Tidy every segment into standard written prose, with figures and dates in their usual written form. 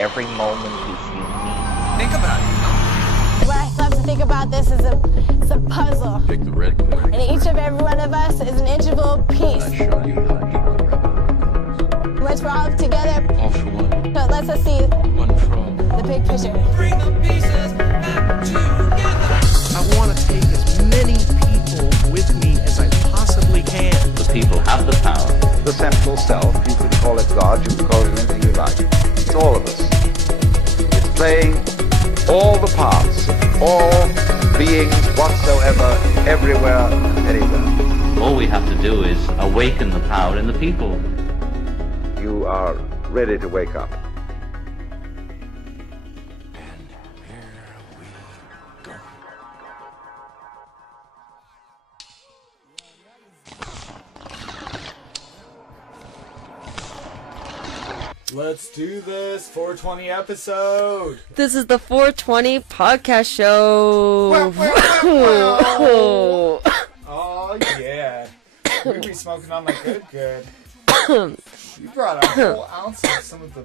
Every moment is unique. Think about it. What I love to think about this is it's a puzzle. Pick the red pill. And each of every one of us is an integral piece. I show you how equal everyone Once we're all together, is. All for one, so it lets us see one for all. the big picture. Bring the pieces back together. I want to take as many people with me as I possibly can. The people have the power. The central self, you can call it God, you can call it anything you like. It's all of us. It's playing all the parts, all beings whatsoever, everywhere, anywhere. All we have to do is awaken the power in the people. You are ready to wake up. Let's do this 420 episode. This is the 420 podcast show. Oh yeah, we be smoking on the good. You brought a whole ounce of some of the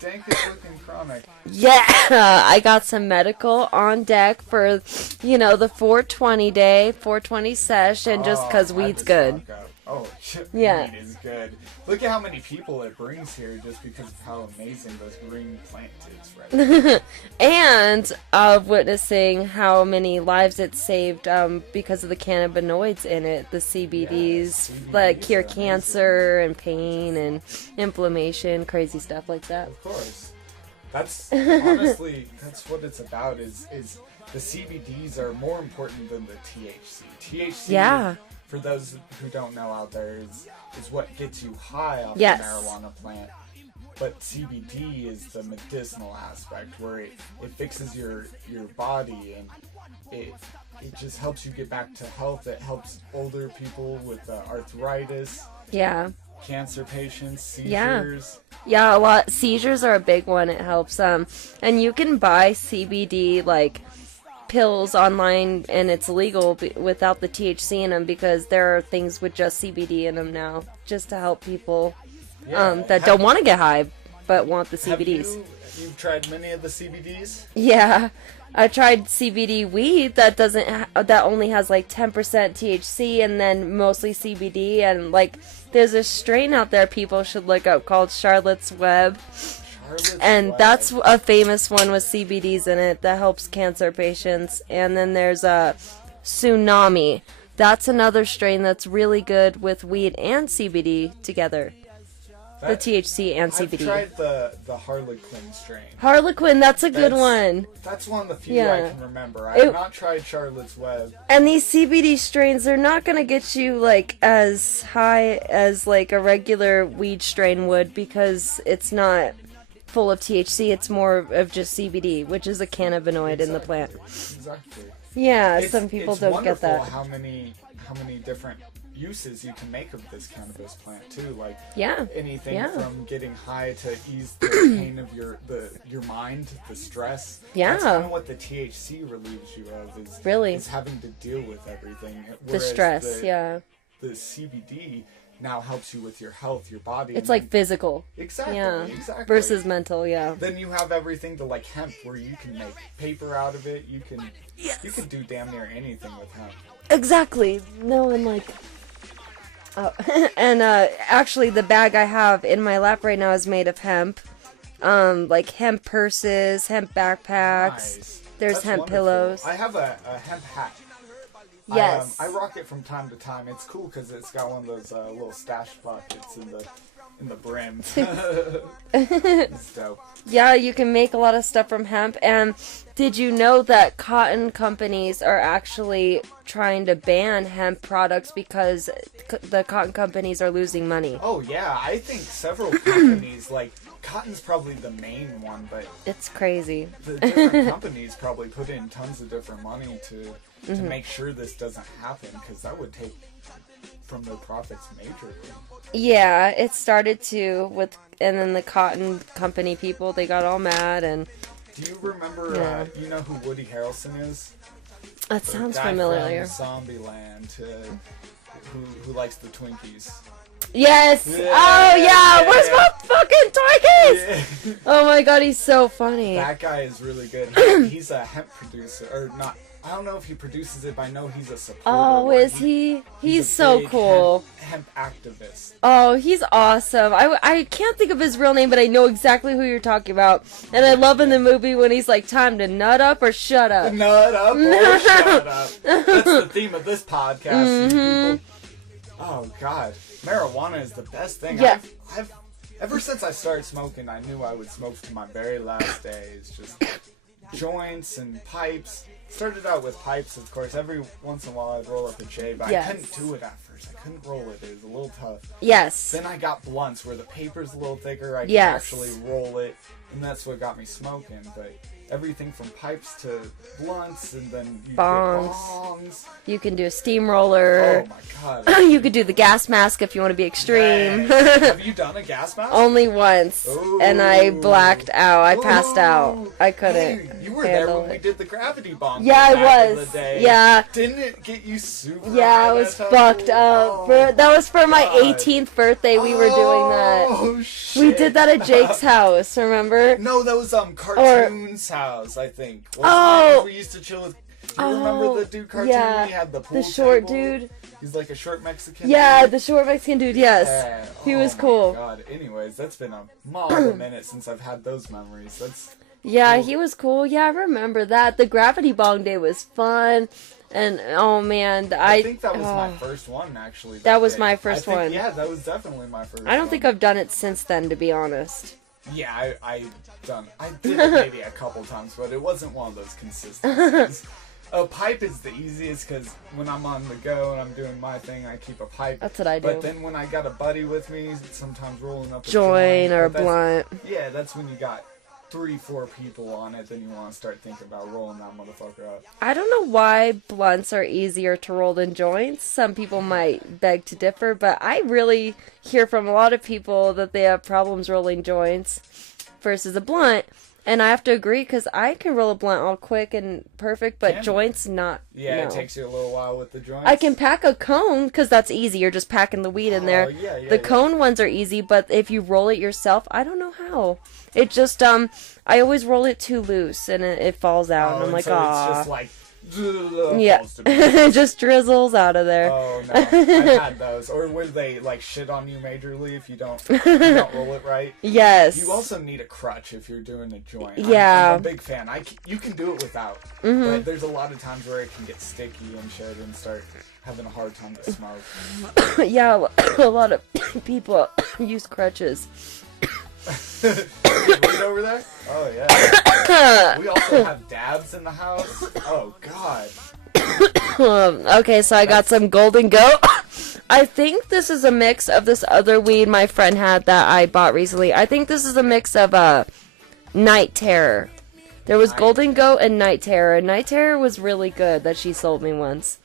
dankest looking chronic. Yeah, I got some medical on deck for, the 420 day, 420 session, just because weed's good. Oh, shit, Yeah. weed is good. Look at how many people it brings here just because of how amazing those green plant is, right? And of witnessing how many lives it saved because of the cannabinoids in it, the CBDs, that cure cancer and pain and inflammation, crazy stuff like that. Of course. That's honestly, that's what it's about is the CBDs are more important than the THC. THC, Yeah. for those who don't know out there, is what gets you high off Yes. the marijuana plant. But CBD is the medicinal aspect where it fixes your body and it just helps you get back to health. It helps older people with arthritis, Yeah. cancer patients, Yeah. seizures. Yeah, a lot. Seizures are a big one. It helps. And you can buy CBD pills online, and it's legal without the THC in them because there are things with just CBD in them now, just to help people that don't want to get high but want the CBDs. You've tried many of the CBDs? Yeah, I tried CBD weed that that only has 10% THC and then mostly CBD, and there's a strain out there people should look up called Charlotte's Web. And that's a famous one with CBDs in it that helps cancer patients. And then there's a Tsunami. That's another strain that's really good with weed and CBD together. The THC and CBD. I've tried the Harlequin strain. Harlequin, that's a good one. That's one of the few Yeah. I can remember. I have not tried Charlotte's Web. And these CBD strains, they're not going to get you as high as a regular weed strain would because it's not full of THC. It's more of just CBD, which is a cannabinoid in the plant. Exactly. Yeah, some people don't get that. It's wonderful how many different uses you can make of this cannabis plant too. Anything from getting high to ease the pain of your mind, the stress. Yeah. That's kind of what the THC relieves you of is having to deal with everything. The stress, The CBD now helps you with your health, your body. It's physical. Exactly. Yeah. Exactly. Versus mental, yeah. Then you have everything to hemp, where you can make paper out of it. You can do damn near anything with hemp. Exactly. No, and oh, and actually, the bag I have in my lap right now is made of hemp. Hemp purses, hemp backpacks. Nice. There's That's hemp wonderful. pillows. I have a hemp hat. Yes. I rock it from time to time. It's cool because it's got one of those little stash pockets in the brim. It's dope. Yeah, you can make a lot of stuff from hemp. And did you know that cotton companies are actually trying to ban hemp products because the cotton companies are losing money? Oh yeah, I think several companies cotton's probably the main one, but It's crazy. the different companies probably put in tons of different money to make sure this doesn't happen, because that would take from their profits majorly. Yeah, it started to and then the cotton company people, they got all mad, and Do you remember, you know who Woody Harrelson is? that The sounds guy familiar. from Zombieland, who likes the Twinkies. Yes. Yeah. Oh yeah. Where's my fucking toy case? Oh my god, he's so funny. That guy is really good. He's a hemp producer, or not. I don't know if he produces it, but I know he's a supporter. Oh, where is he? He's a so big cool. Hemp activist. Oh, he's awesome. I can't think of his real name, but I know exactly who you're talking about. And I love in the movie when he's like, time to nut up or shut up. Nut up or shut up. That's the theme of this podcast, you people. Oh, God. Marijuana is the best thing. Yeah. I've ever since I started smoking, I knew I would smoke to my very last days. Just joints and pipes. Started out with pipes, of course. Every once in a while I'd roll up a J, but Yes. I couldn't do it at first. I couldn't roll it. It was a little tough. Yes. Then I got blunts where the paper's a little thicker. I could Yes. actually roll it, and that's what got me smoking. But everything from pipes to blunts, and then you Bongs. get bongs. You can do a steamroller. Oh my god. You could do the gas mask if you want to be extreme. Nice. Have you done a gas mask? Only once, and I blacked out. I passed out. I couldn't Hey, you were there handle when we it. did the gravity bomb. Yeah, I back in was. the day. Yeah. Didn't it get you super? Yeah, I high was that time? fucked up. Oh, That was for my God. 18th birthday. We were doing that. Oh shit. We did that at Jake's house. Remember? No, that was Cartoon's house, I think. Wasn't Oh. it? We used to chill with. Do you remember the dude cartoon? yeah. He had the pool The short table? dude. He's like a short Mexican. Yeah, dude. the short Mexican dude. Yes, Yeah. he Oh was my cool. God. Anyways, that's been a minute since I've had those memories. That's Yeah, cool. he was cool. Yeah, I remember that. The Gravity Bong Day was fun. And, oh, man. I think that was my first one, actually. That was day. my first I think, one. Yeah, that was definitely my first I don't one. think I've done it since then, to be honest. Yeah, I did it maybe a couple times, but it wasn't one of those consistencies. A pipe is the easiest because when I'm on the go and I'm doing my thing, I keep a pipe. That's what I do. But then when I got a buddy with me, sometimes rolling up a Joint or a but that's- blunt. Yeah, that's when you got 3-4 people on it, then you want to start thinking about rolling that motherfucker up. I don't know why blunts are easier to roll than joints. Some people might beg to differ, but I really hear from a lot of people that they have problems rolling joints versus a blunt. And I have to agree because I can roll a blunt all quick and perfect, but Can you? joints not. Yeah, no. it takes you a little while with the joints. I can pack a cone because that's easy. You're just packing the weed in there. Yeah, The cone ones are easy, but if you roll it yourself, I don't know how. It just I always roll it too loose and it falls out, and I'm like, so it's ah, just like, yeah, falls to pieces. it just drizzles out of there. Oh no, I've had those. Or where they like shit on you majorly if you don't roll it right. Yes. You also need a crutch if you're doing a joint. Yeah. I'm a big fan. You can do it without, but there's a lot of times where it can get sticky and shit and start having a hard time to smoke. Yeah, a lot of people use crutches. Right over there? Oh yeah. We also have dabs in the house. Oh god. Okay, so I got some Golden Goat. I think this is a mix of this other weed my friend had that I bought recently. I think this is a mix of Night Terror. There was Golden Goat and Night Terror. And Night Terror was really good that she sold me once.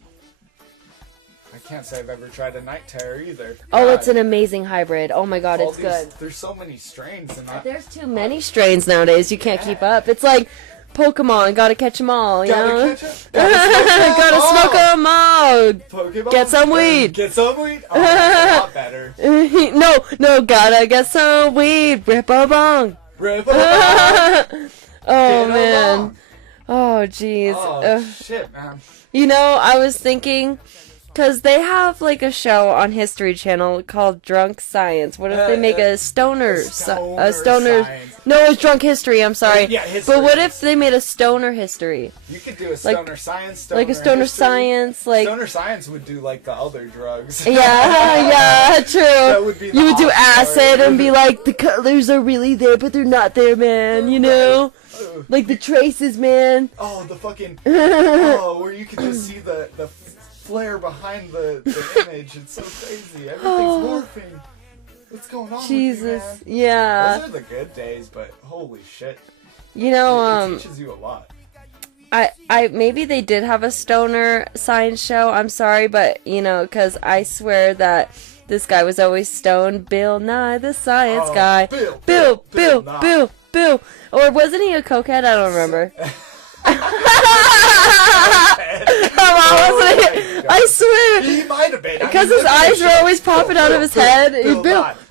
I can't say I've ever tried a night terror either. Oh, God. it's an amazing hybrid. Oh my god, All it's these- good. There's so many strains and There's too many strains nowadays. You can't keep up. It's like Pokemon. Gotta catch them all, you know? Gotta smoke them all. Pokemon? Get some weed. Get some weed? Oh, that's a lot better. No, gotta get some weed. Rip a bong. Rip a Oh, Get a man. bong. Oh, jeez. Oh, shit, man. You know, I was thinking, because they have, like, a show on History Channel called Drunk Science. What if they make a stoner Stoner Science. No, it's Drunk History, I'm sorry. Yeah, history. But what if they made a stoner history? You could do a stoner science, Like a stoner history. science, like... Stoner science would do, like, the other drugs. Yeah, true. That would be the You would do opposite. acid and be like, the colors are really there, but they're not there, man, you know? Like the traces, man. Oh, the fucking... Oh, where you can just see the flare behind the image. It's so crazy. Everything's morphing. What's going on Jesus, with you, man? yeah. Those are the good days, but holy shit. You know, It teaches you a lot. I maybe they did have a stoner science show. I'm sorry, but you know, because I swear that this guy was always stoned. Bill Nye, the science guy. Bill Bill. Or wasn't he a cokehead? I don't remember. Come on, wasn't my it? God. I swear. He might have been. Because his eyes were always popping out of his head.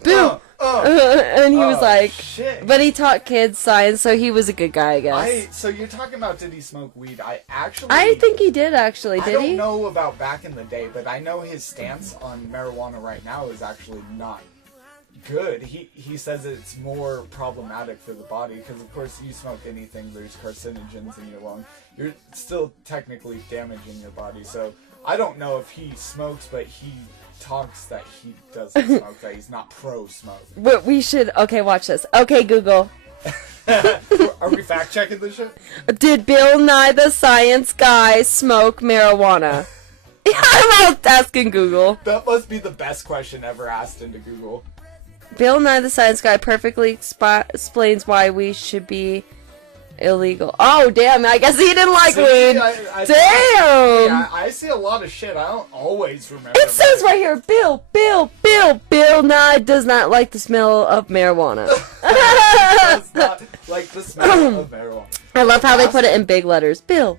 Bill. And he was like, shit. but he taught kids science, so he was a good guy, I guess. So you're talking about did he smoke weed? I think he did actually. I Did don't he? know about back in the day, but I know his stance on marijuana right now is actually not good. He says it's more problematic for the body because, of course, you smoke anything, there's carcinogens in your lung. You're still technically damaging your body. So I don't know if he smokes, but he talks that he doesn't smoke, that he's not pro-smoke. But we should. Okay, watch this. Okay, Google. Are we fact-checking this shit? Did Bill Nye the Science Guy smoke marijuana? I'm out asking Google. That must be the best question ever asked into Google. Bill Nye the Science Guy perfectly explains why we should be illegal. Oh, damn. I guess he didn't like weed. Damn. I see a lot of shit. I don't always remember. It says right here, Bill Nye does not like the smell of marijuana. Does not like the smell of marijuana. I love how they put it in big letters. Bill.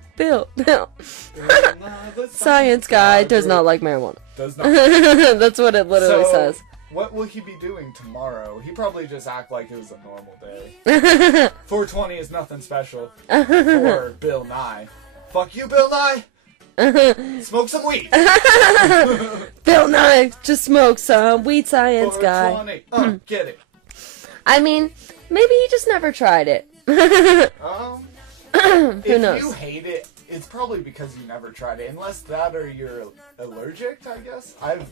Science guy does not like marijuana. Does not. That's what it literally says. What will he be doing tomorrow? He probably just act like it was a normal day. 420 is nothing special for Bill Nye. Fuck you, Bill Nye! Smoke some weed! Bill Nye just smoked some weed, science guy. 420. Get it. I mean, maybe he just never tried it. If knows? you hate it, it's probably because you never tried it. Unless that or you're allergic, I guess. I've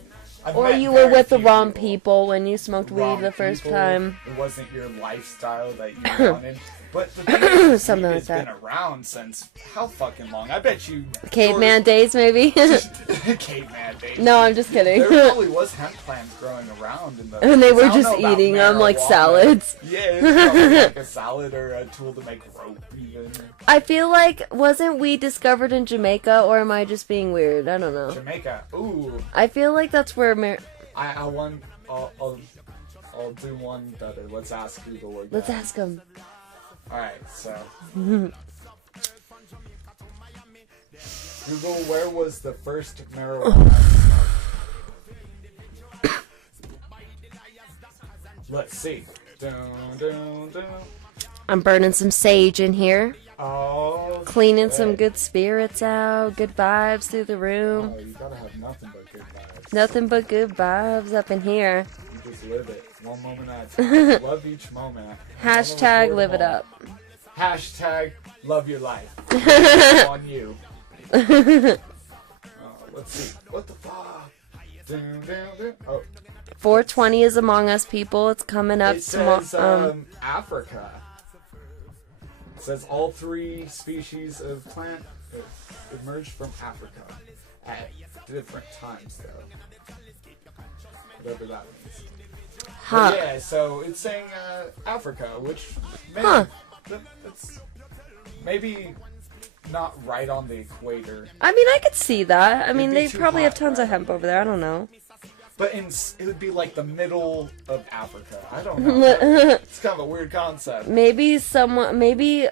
Or met you were very with the few wrong people when you smoked weed wrong the first people. time. It wasn't your lifestyle that you wanted. But the thing is, Something weed like has that. been around since how fucking long? I bet you. Caveman days, maybe? Caveman days. No, I'm just kidding. There probably was hemp plants growing around in the. And they were I don't just know about eating them like marijuana. salads. Yeah, it's probably like a salad or a tool to make rope even. I feel like, wasn't weed discovered in Jamaica, or am I just being weird? I don't know. Jamaica. Ooh. I feel like that's where I'll do one better. Let's ask Google again. Let's ask him. Alright, so. Google, where was the first marijuana smoked? Let's see. Dun, dun, dun. I'm burning some sage in here. Oh, Cleaning shit. some good spirits out. Good vibes through the room. Oh, you gotta have nothing but good vibes. Nothing but good vibes up in here. You just live it. One moment at a time. Love each moment. Hashtag live it up. Hashtag love your life. On you. Let's see. What the fuck? Dun, dun, dun. Oh, 420 is among us, people. It's coming up it tomorrow. says Africa. It says all three species of plant emerged from Africa at different times, though. Whatever that means. Huh. But yeah, so it's saying Africa, which Huh. that's maybe not right on the equator, I mean, I could see that. I mean, It'd be they too probably have hot, tons of right? hemp over there. I don't know. but it would be like the middle of Africa. I don't know. It's kind of a weird concept. Maybe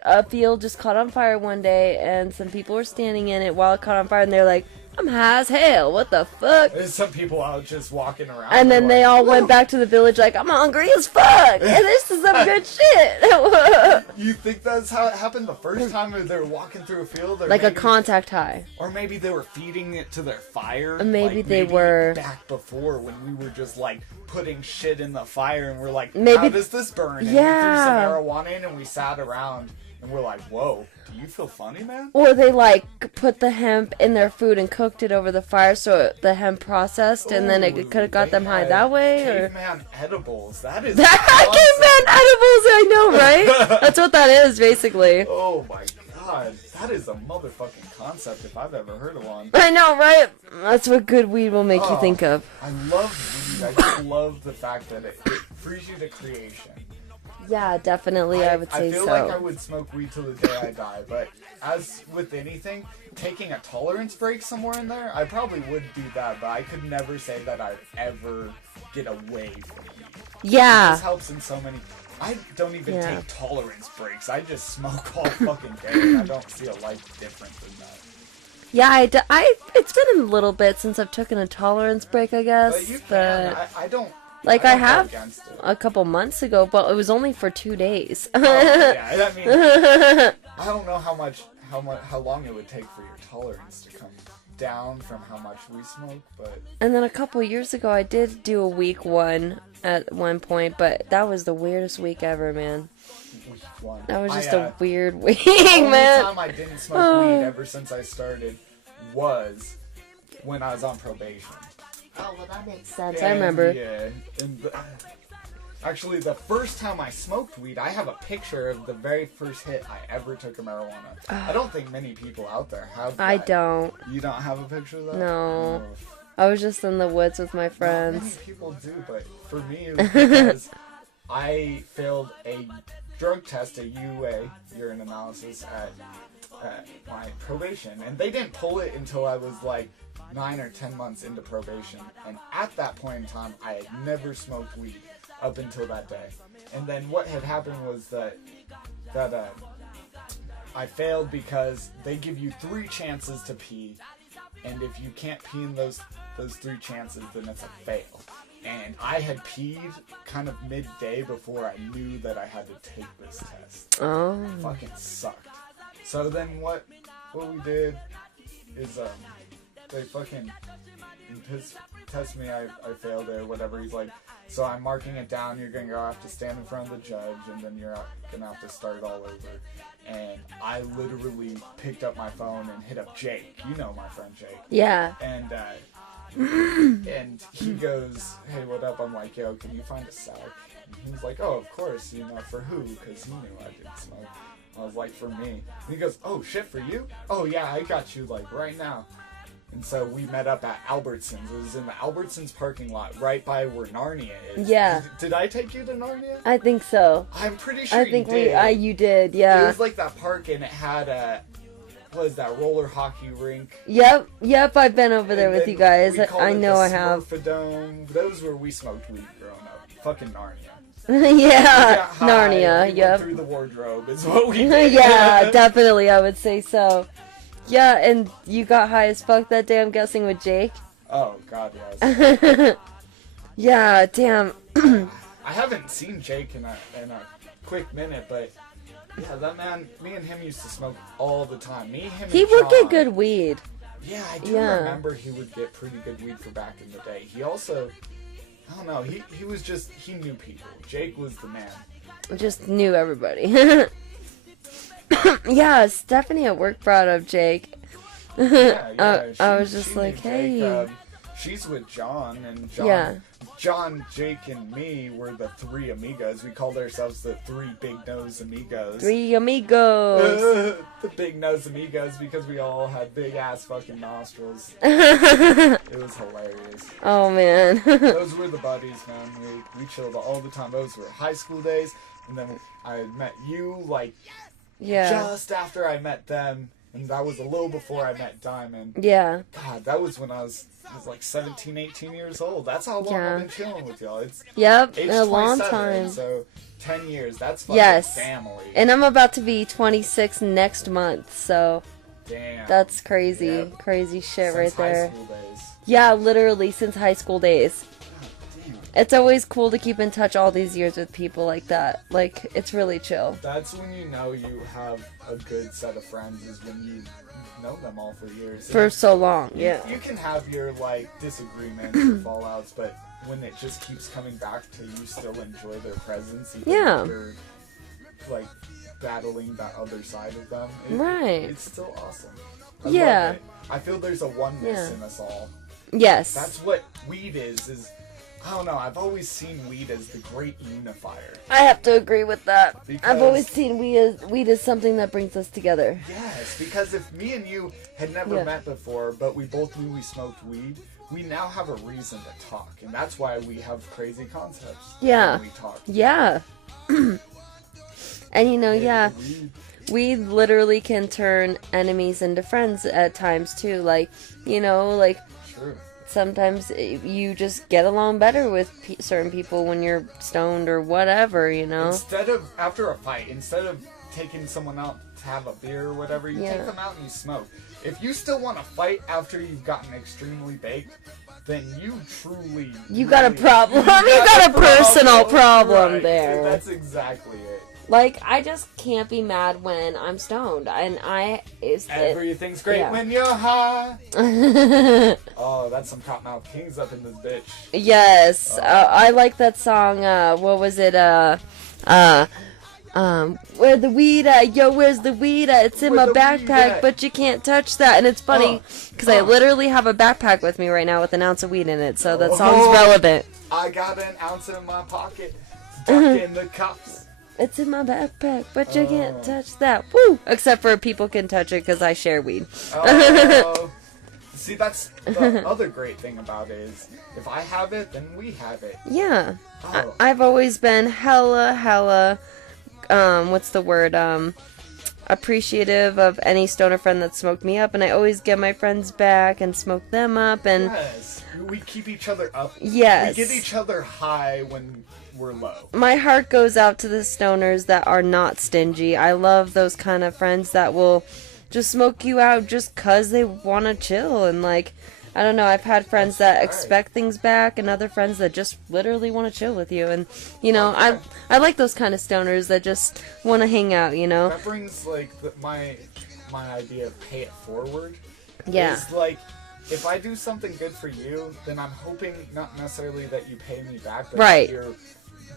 a field just caught on fire one day, and some people were standing in it while it caught on fire, and they're like, I'm high as hell. What the fuck? There's some people out just walking around. And then they all went "Woo!" back to the village like, I'm hungry as fuck, and this is some good shit. You think that's how it happened the first time they were walking through a field? Or Like a maybe, contact high. Or maybe they were feeding it to their fire. Maybe like, they were. Back before when we were just like putting shit in the fire and we're like, Maybe- how does this burn? And Yeah. we threw some marijuana in and we sat around and we're like, whoa, do you feel funny, man? Or they like put the hemp in their food and cooked it over the fire so the hemp processed, and then Ooh, it could have got they them high had that way. Or Caveman edibles. That is caveman edibles, I know, right? That's what that is, basically. Oh my god, that is a motherfucking concept if I've ever heard of one. I know, right? That's what good weed will make you Oh, think of. I love weed. I just love the fact that it frees you to creation. Yeah, definitely, I would say I feel like I so. would smoke weed till the day I die, but as with anything, taking a tolerance break somewhere in there, I probably would do that, but I could never say that I'd ever get away from weed. It Yeah. just helps in so many. I don't even Yeah. take tolerance breaks. I just smoke all fucking day. And I don't see a life different than that. Yeah, it's been a little bit since I've taken a tolerance break, I guess. But you But can. I don't. like I I don't go have against it. a couple months ago, but it was only for 2 days. Oh, yeah, I mean, I don't know how long it would take for your tolerance to come down from how much we smoke, but And then a couple years ago, I did do a week one at one point, but that was the weirdest week ever, man. week one. That was just a weird week, The only man. time I didn't smoke weed ever since I started was when I was on probation. Oh, well, that makes sense. I remember. Yeah. Actually, the first time I smoked weed, I have a picture of the very first hit I ever took of marijuana. I don't think many people out there have that. I don't. You don't have a picture of that? No. Oh. I was just in the woods with my Not friends. many people do, but for me, it was because I failed a drug test, a UA, urine analysis, at my probation. And they didn't pull it until I was like 9 or 10 months into probation. And at that point in time, I had never smoked weed up until that day. And then what had happened was that I failed because they give you 3 chances to pee. And if you can't pee in those 3 chances, then it's a fail. And I had peed kind of midday before I knew that I had to take this test. Oh. Fucking sucked. So then what we did is they fucking test me. I failed it or whatever. He's like, so I'm marking it down. You're gonna have to stand in front of the judge, and then you're gonna have to start all over. And I literally picked up my phone and hit up Jake. You know my friend Jake. Yeah. And and he goes, hey, what up? I'm like, yo, can you find a sack? And he's like, oh, of course, for who? Because he knew I didn't smoke. I was like, for me. And he goes, oh, shit, for you? Oh, yeah, I got you, like, right now. And so we met up at Albertsons. It was in the Albertsons parking lot, right by where Narnia is. Yeah. Did I take you to Narnia? I think so. I'm pretty sure I think you did. you did, It yeah. was like that park, and it had what is that, roller hockey rink. Yep, I've been over there And with then you guys. we called I it know the I have. Smurfadome. Those were we smoked weed growing up. Fucking Narnia. Yeah, We got high, Narnia, we went yep. through the wardrobe is what we did. Yeah, definitely, I would say so. Yeah, and you got high as fuck that day, I'm guessing, with Jake? Oh, God, yes. Yeah, damn. I haven't seen Jake in a quick minute, but yeah, that man, me and him used to smoke all the time. Me, him, He and would John. get good weed. Yeah, I do Yeah. remember he would get pretty good weed for back in the day. He also, I don't know, he was just, he knew people. Jake was the man. Just knew everybody. Yeah, Stephanie at work brought up Jake. Yeah, I was just she like, knew hey. Jake. She's with John, and Yeah. John, Jake, and me were the 3 amigos. We called ourselves the 3 big nose amigos. 3 amigos. The big nose amigos, because we all had big ass fucking nostrils. It was hilarious. Oh, man. Those were the buddies, man. We chilled all the time. Those were high school days, and then I met you like Yeah. just after I met them, and that was a little before I met Diamond. Yeah. God, that was when I was like 17, 18 years old. That's how long Yeah. I've been chilling with y'all. It's Yep, age a long 27, time. So 10 years. That's fucking Yes. family. And I'm about to be 26 next month, so Damn. that's crazy. Yep. Crazy shit Since right high there. school days. Yeah, literally since high school days. Damn. It's always cool to keep in touch all these years with people like that. Like, it's really chill. That's when you know you have a good set of friends, is when you know them all for years. For so long, yeah. You can have your like disagreements or fallouts, but when it just keeps coming back to you still enjoy their presence, even Yeah. if you're like battling that other side of them, Right. it's still awesome. I Yeah. love it. I feel there's a oneness Yeah. in us all. Yes. That's what weed is I don't know, I've always seen weed as the great unifier. I have to agree with that. I've Because- always seen weed as something that brings us together. Yes, because if me and you had never Yeah. met before, but we both knew we smoked weed, we now have a reason to talk, and that's why we have crazy concepts. Yeah. When we talk. Yeah. And yeah, Weed. we literally can turn enemies into friends at times too. Like, like True. sometimes you just get along better with certain people when you're stoned or whatever, you know? After a fight, instead of taking someone out to have a beer or whatever, you take them out and you smoke. If you still want to fight after you've gotten extremely baked, then you truly... You got a problem. You got a personal problem right. there. That's exactly it. Like, I just can't be mad when I'm stoned. And Everything's great yeah. when you're high. Oh, that's some Cottonmouth Kings up in this bitch. Yes. I like that song. What was it? Where the weed at? Yo, where's the weed at? It's in my backpack, but you can't touch that. And it's funny, because I literally have a backpack with me right now with an ounce of weed in it, so that song's relevant. I got an ounce in my pocket, stuck in the cups. It's in my backpack, but you can't touch that. Woo! Except for people can touch it, because I share weed. See, that's the other great thing about it is, if I have it, then we have it. Yeah. I've always been hella... what's the word, appreciative of any stoner friend that smoked me up, and I always get my friends back and smoke them up, and... Yes, we keep each other up. Yes. We get each other high when we're low. My heart goes out to the stoners that are not stingy. I love those kind of friends that will just smoke you out just 'cause they want to chill, and like... I don't know, I've had friends that expect things back and other friends that just literally want to chill with you. And, you know, I like those kind of stoners that just want to hang out, you know? That brings, like, my idea of pay it forward. Yeah. It's like, if I do something good for you, then I'm hoping not necessarily that you pay me back, but that you're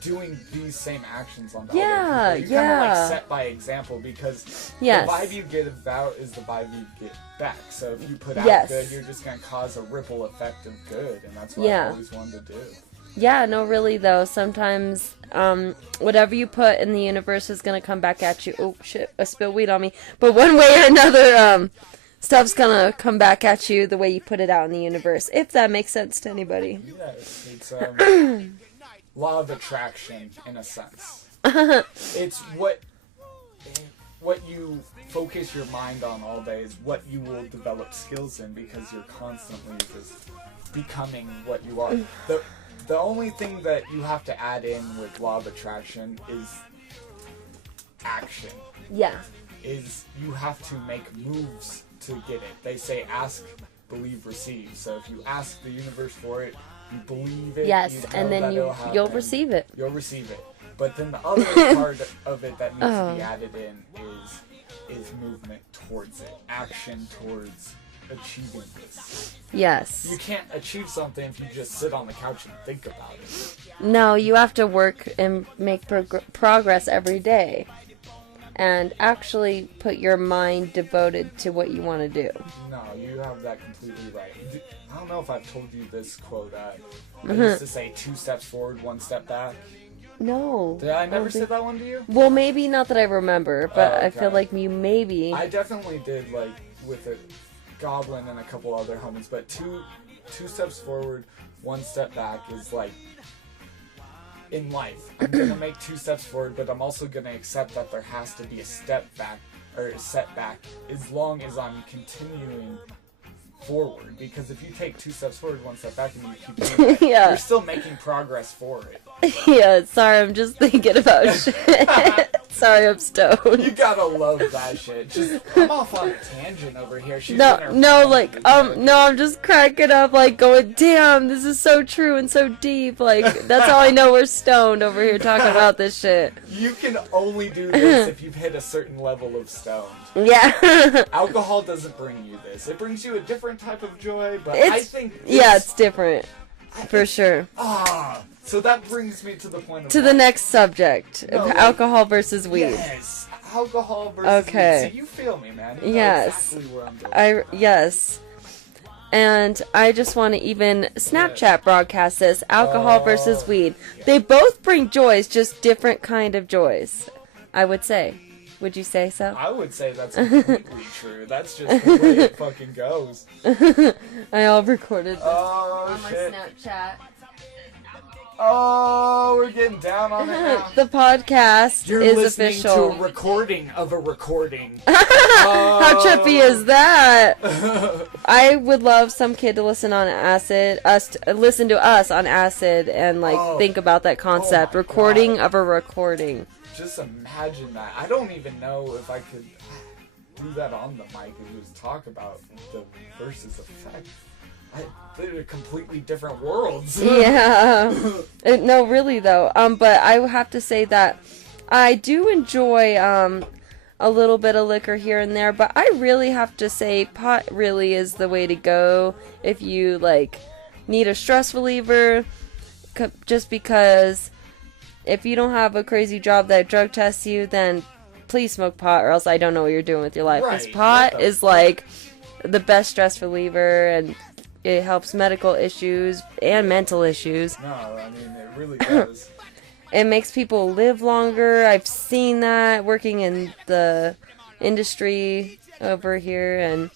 doing these same actions on the other people. You kind of like set by example, because the vibe you give out is the vibe you get back. So if you put out good, you're just going to cause a ripple effect of good, and that's what I always wanted to do. Yeah, no, really though, sometimes whatever you put in the universe is going to come back at you. Oh shit, I spilled weed on me. But one way or another, stuff's going to come back at you the way you put it out in the universe, if that makes sense to anybody. Yes, it's law of attraction, in a sense. It's what you focus your mind on all day is what you will develop skills in, because you're constantly just becoming what you are. The only thing that you have to add in with law of attraction is action. Yeah. Is you have to make moves to get it. They say ask, believe, receive. So if you ask the universe for it, you believe it. Yes, and then you'll receive it. You'll receive it. But then the other part of it that needs to be added in is movement towards it. Action towards achieving this. Yes. You can't achieve something if you just sit on the couch and think about it. No, you have to work and make progress every day. And actually put your mind devoted to what you want to do. No, you have that completely right. I don't know if I've told you this quote. I used to say 2 steps forward, 1 step back. No. Did I never say that one to you? Well, maybe not that I remember, but I feel like you maybe. I definitely did, like, with a Goblin and a couple other homies, but two steps forward, 1 step back is like, in life, I'm gonna make 2 steps forward, but I'm also gonna accept that there has to be a step back, or a setback, as long as I'm continuing forward. Because if you take 2 steps forward, 1 step back, and you keep doing that, you're still making progress for it. Yeah, sorry, I'm just thinking about shit. Sorry, I'm stoned. You gotta love that shit. Just, I'm off on a tangent over here. She's I'm just cracking up, like, going, damn, this is so true and so deep. Like, that's all I know, we're stoned over here talking about this shit. You can only do this if you've hit a certain level of stoned. Yeah. Alcohol doesn't bring you this. It brings you a different type of joy, but I think... it's different. For sure. So that brings me to the point of... To the next subject. Alcohol versus weed. Yes. Alcohol versus weed. So you feel me, man. You know exactly where I'm going. Yes. And I just want to even Snapchat broadcast this. Alcohol versus weed. They both bring joys, just different kind of joys, I would say. Would you say so? I would say that's completely true. That's just the way it fucking goes. I all recorded this on my Snapchat. Oh, we're getting down on it now. The podcast You're is listening official. to a recording of a recording. How trippy is that? I would love some kid to listen on acid, listen to us on acid, and think about that concept. my Recording God. of a recording. Just imagine that. I don't even know if I could do that on the mic and just talk about the versus effect. They're completely different worlds. Yeah. No, really though. But I have to say that I do enjoy a little bit of liquor here and there, but I really have to say pot really is the way to go if you need a stress reliever. Just because if you don't have a crazy job that drug tests you, then please smoke pot, or else I don't know what you're doing with your life. Because Right. pot is the best stress reliever, and it helps medical issues and mental issues. No, I mean, it really does. It makes people live longer. I've seen that working in the industry over here, and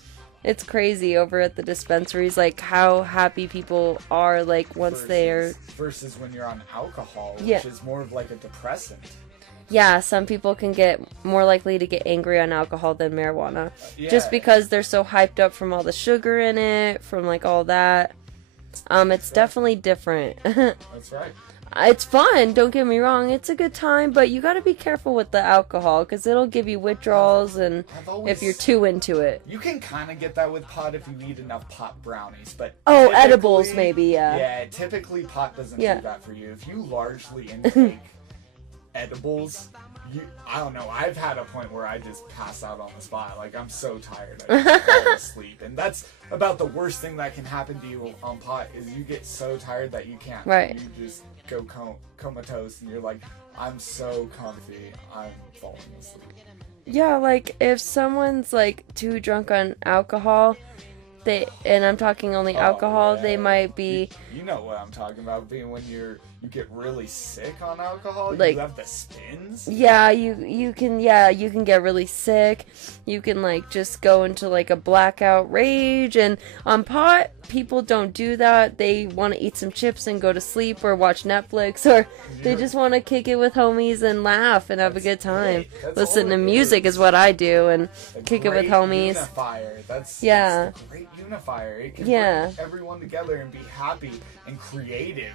it's crazy over at the dispensaries, how happy people are, once they're... Versus when you're on alcohol, which Yeah. is more of like a depressant. Yeah, some people can get more likely to get angry on alcohol than marijuana. Yeah. Just because they're so hyped up from all the sugar in it, from all that. It's definitely different. That's right. It's fun, don't get me wrong. It's a good time, but you gotta be careful with the alcohol, because it'll give you withdrawals, and I've always- if you're too into it. You can kind of get that with pot if you eat enough pot brownies, but Oh, typically- edibles maybe, yeah. Yeah, typically pot doesn't Yeah. do that for you. If you largely intake edibles, I don't know. I've had a point where I just pass out on the spot. I'm so tired, I just fall asleep, and that's about the worst thing that can happen to you on pot. Is you get so tired that you can't. Right. You just go comatose, and you're like, I'm so comfy, I'm falling asleep. Yeah, if someone's too drunk on alcohol, and I'm talking only alcohol, yeah. they might be You know what I'm talking about, being when you get really sick on alcohol, Like- you have the spins. yeah, you can get really sick. You can just go into a blackout rage, and on pot people don't do that. They want to eat some chips and go to sleep or watch Netflix, or they just want to kick it with homies and laugh and have a good time. great. That's Listen all to it music is. is what I do, and A kick it with great homies. Unifier. That's Yeah. a great unifier. It can Yeah. bring everyone together and be happy and creative,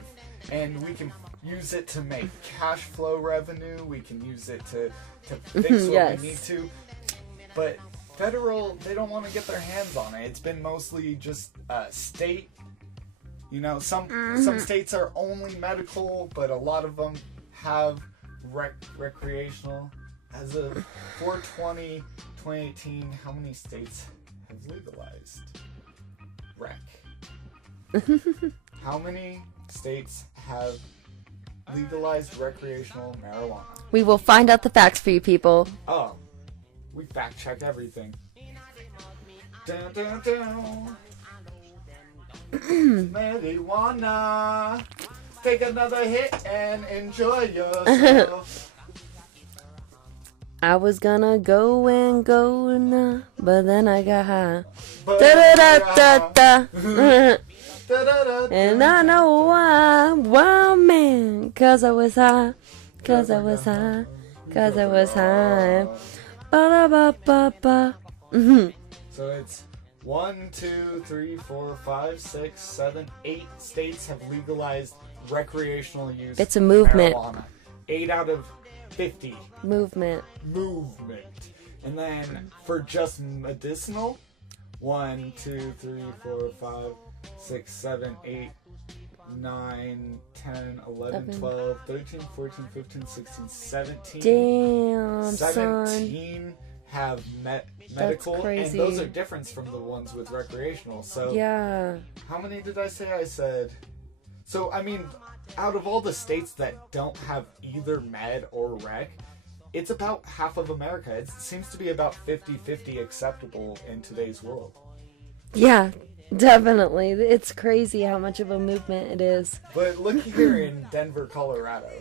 and we can use it to make cash flow revenue. We can use it to fix what Yes. we need to. But federal, they don't want to get their hands on it. It's been mostly just state. Some states are only medical, but a lot of them have recreational. As of 4/20/2018, how many states have legalized rec? How many states have legalized recreational marijuana? We will find out the facts for you people. Oh, we fact check everything. Dun, dun, dun. Marijuana. Take another hit and enjoy yourself. I was gonna go now, but then I got high. But- Da-da-da-da-da. Da-da-da-da. And I know why, man, cause I was high, cause I was high, cause I was high. Ba-da-ba-ba-ba. So it's 1, 2, 3, 4, 5, 6, 7, 8 states have legalized recreational use. It's a movement. Marijuana. 8 out of 50 Movement. movement. And then for just medicinal, 1, 2, 3, 4, 5, 6, 7, 8, 9, 10, 11, 12, 13, 14, 15, 16, 17. Damn, son. 17 have medical, and crazy. those are different from the ones with recreational. So, Yeah. how many did I say? I said. So, I mean, out of all the states that don't have either med or rec, it's about half of America. It seems to be about 50-50 acceptable in today's world. Yeah, definitely. It's crazy how much of a movement it is. But look here in Denver, Colorado.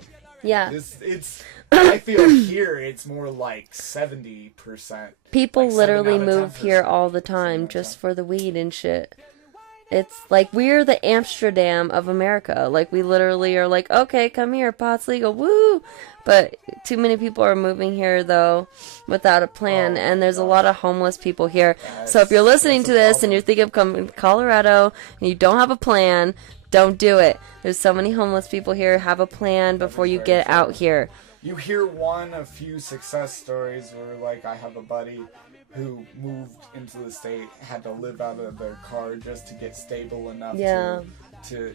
Yeah. It's I feel here it's more like 70%. People like 7 literally out of move here 10%. all the time just for the weed and shit. it's like we're the Amsterdam of America. Like, we literally are like, okay, come here, pot's legal, woo! But too many people are moving here, though, without a plan, and there's a lot of homeless people here. So if you're listening to this and you're thinking of coming to Colorado and you don't have a plan, don't do it. There's so many homeless people here. Have a plan before you get out here. You hear a few success stories where, like, I have a buddy who moved into the state, had to live out of their car just to get stable enough to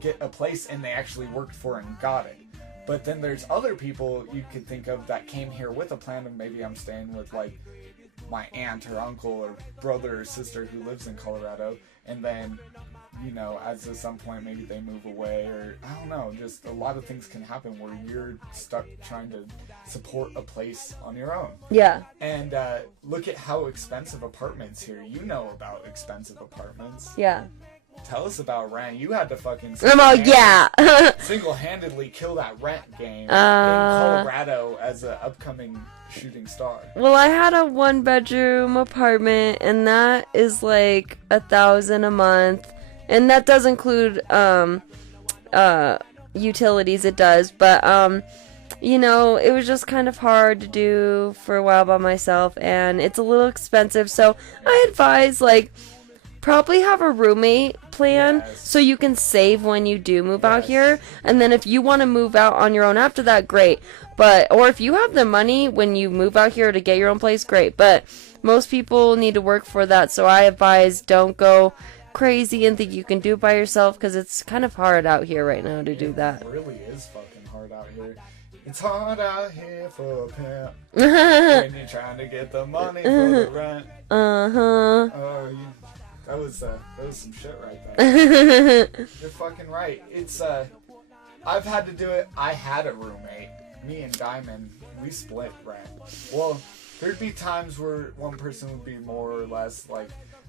get a place, and they actually worked for and got it. But then there's other people you could think of that came here with a plan of maybe I'm staying with, like, my aunt or uncle or brother or sister who lives in Colorado, and then, you know, as at some point maybe they move away, or I don't know, just a lot of things can happen where you're stuck trying to support a place on your own. Yeah. And look at how expensive apartments here. You know about expensive apartments. Yeah. Tell us about rent. You had to fucking single-handedly kill that rent game in Colorado as an upcoming shooting star. Well, I had a 1-bedroom apartment, and that is like $1,000 a month, and that does include utilities. It does, but you know, it was just kind of hard to do for a while by myself, and it's a little expensive. So I advise, like, probably have a roommate plan so you can save when you do move out here, and then if you want to move out on your own after that, great. But or if you have the money when you move out here to get your own place, great. But most people need to work for that, so I advise don't go crazy and think you can do it by yourself, because it's kind of hard out here right now to do that. It really is fucking hard out here. It's hard out here for a pimp when you're trying to get the money for the rent. Oh, that was some shit right there. You're fucking right. It's I've had to do it. I had a roommate. Me and Diamond, we split rent. Well, there'd be times where one person would be more or less, like,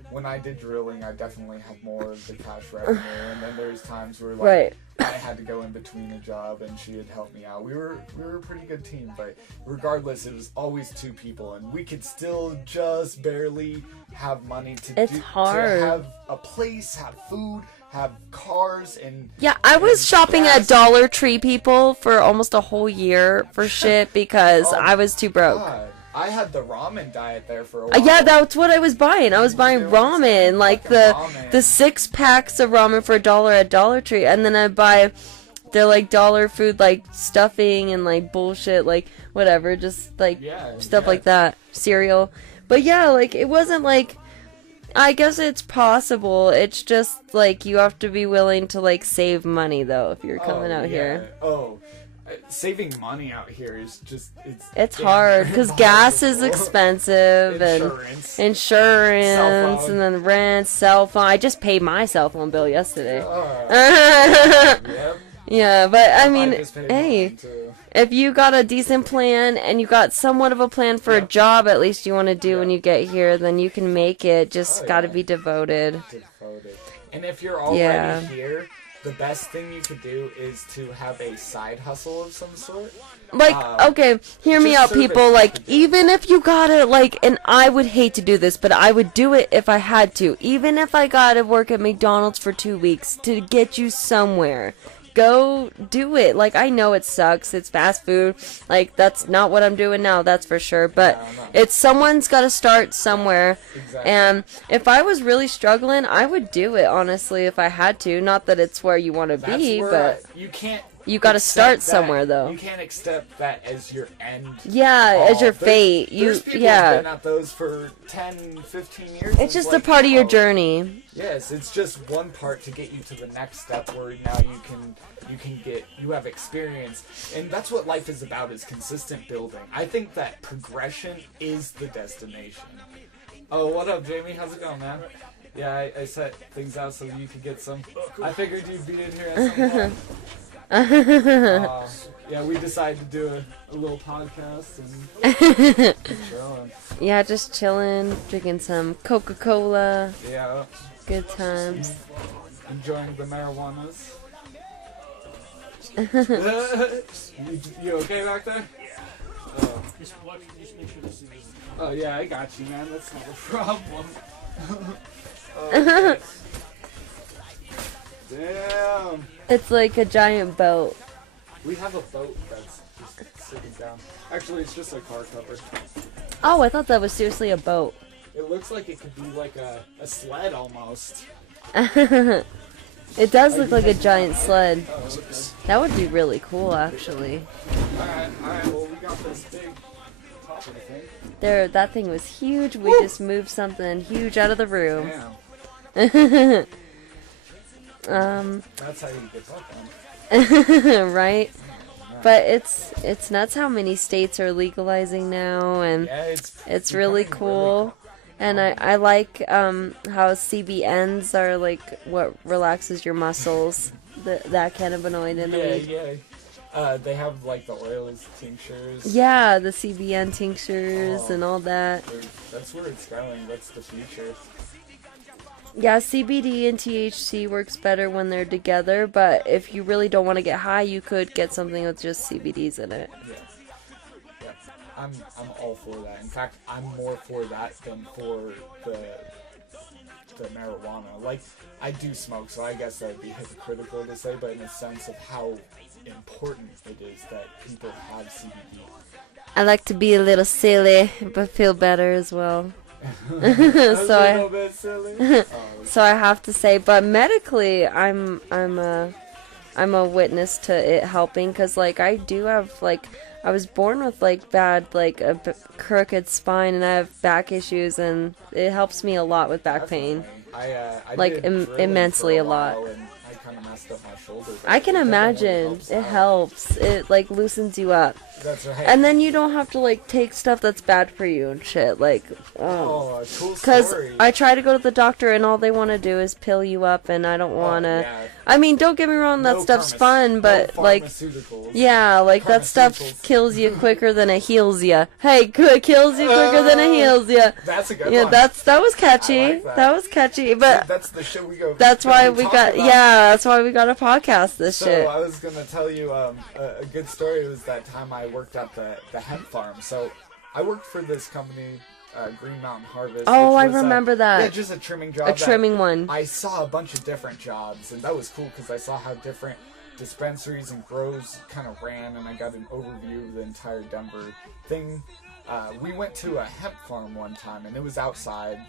when I did drilling, I definitely had more of the cash revenue, and then there's times where, like, I had to go in between a job and she had helped me out. We were a pretty good team, but regardless, it was always 2 people, and we could still just barely have money to have a place, have food, have cars, and I was shopping at Dollar Tree, people, for almost a whole year for shit because I was too broke. God. I had the ramen diet there for a while. Yeah, that's what I was buying. I was buying ramen, like the 6 packs of ramen for $1 at Dollar Tree, and then I buy their like dollar food, like stuffing and like bullshit, like whatever, just like stuff like that, cereal. But yeah, like it wasn't like, I guess it's possible. It's just like you have to be willing to like save money though if you're coming out here. Saving money out here is just it's hard because gas is expensive, and insurance and then rent, cell phone. I just paid my cell phone bill yesterday. Yeah, but I mean, hey, if you got a decent plan and you got somewhat of a plan for a job at least you want to do when you get here, then you can make it. Just got to be devoted. And if you're already here, the best thing you could do is to have a side hustle of some sort. Like, okay, hear me out, people. Like, even if you gotta, like, and I would hate to do this, but I would do it if I had to. Even if I gotta work at McDonald's for 2 weeks to get you somewhere. Go do it. Like, I know it sucks. It's fast food. Like, that's not what I'm doing now, that's for sure. But it's someone's got to start somewhere. Exactly. And if I was really struggling, I would do it, honestly, if I had to. Not that it's where you want to be, but you got to start somewhere, though. You can't accept that as your end. Yeah, as your fate. There's people who've been at those for 10, 15 years. It's just a part of your journey. Yes, it's just one part to get you to the next step where now you have experience, and that's what life is about, is consistent building. I think that progression is the destination. Oh, what up, Jamie? How's it going, man? Yeah, I set things out so you could get some. I figured you'd be in here at some point. Yeah, we decided to do a little podcast and chilling. Yeah, just chilling, drinking some Coca-Cola. Yeah. Good times. Enjoying the marijuanas. You okay back there? Just make sure this is... Oh yeah, I got you, man. That's not a problem. Damn. It's like a giant boat. We have a boat that's just sitting down. Actually, it's just a car cover. Oh, I thought that was seriously a boat. It looks like it could be like a sled almost. It does look like a giant sled. Oh, okay. That would be really cool, actually. Alright, well, we got this big top of the thing. There, that thing was huge. We just moved something huge out of the room. Damn. That's how you get up on it. Right? But it's nuts how many states are legalizing now, and Yeah, it's really cool. And I like how CBNs are like what relaxes your muscles, that cannabinoid in the weed. Yeah. They have like the oils, tinctures. Yeah, the CBN tinctures and all that. That's where it's going. That's the future. Yeah, CBD and THC works better when they're together, but if you really don't want to get high, you could get something with just CBDs in it. Yeah. I'm all for that. In fact, I'm more for that than for the marijuana. Like, I do smoke, so I guess that would be hypocritical to say, but in a sense of how important it is that people have CBD. I like to be a little silly, but feel better as well. So bit silly. so I have to say, but medically, I'm a witness to it helping, because like I do have like I was born with like bad like a crooked spine, and I have back issues, and it helps me a lot with back pain. I Like, did drilling immensely for a lot. while, and I kind of messed up my shoulder. but I can it definitely imagine helps it out. helps. It like loosens you up, That's right. and then you don't have to like take stuff that's bad for you and shit. Like, oh, a cool because story. I try to go to the doctor, and all they want to do is pill you up, and I don't want to. yeah. I mean, don't get me wrong, that No stuff's pharma- fun, but no like, pharmaceuticals. yeah, like that stuff Pharmaceuticals. kills you quicker than it heals you. Hey, kills you quicker than it heals you. That's a good Yeah, one. that was catchy. I like that. That was catchy, but That's the shit we go. that's why we talk got about. that's why we got a podcast this So shit. I was gonna tell you a good story. Was that time I worked at the hemp farm. So I worked for this company, Green Mountain Harvest. Oh, which I was, remember that. Yeah, just a trimming job. A that trimming one. I saw a bunch of different jobs, and that was cool because I saw how different dispensaries and grows kind of ran, and I got an overview of the entire Denver thing. We went to a hemp farm one time, and it was outside.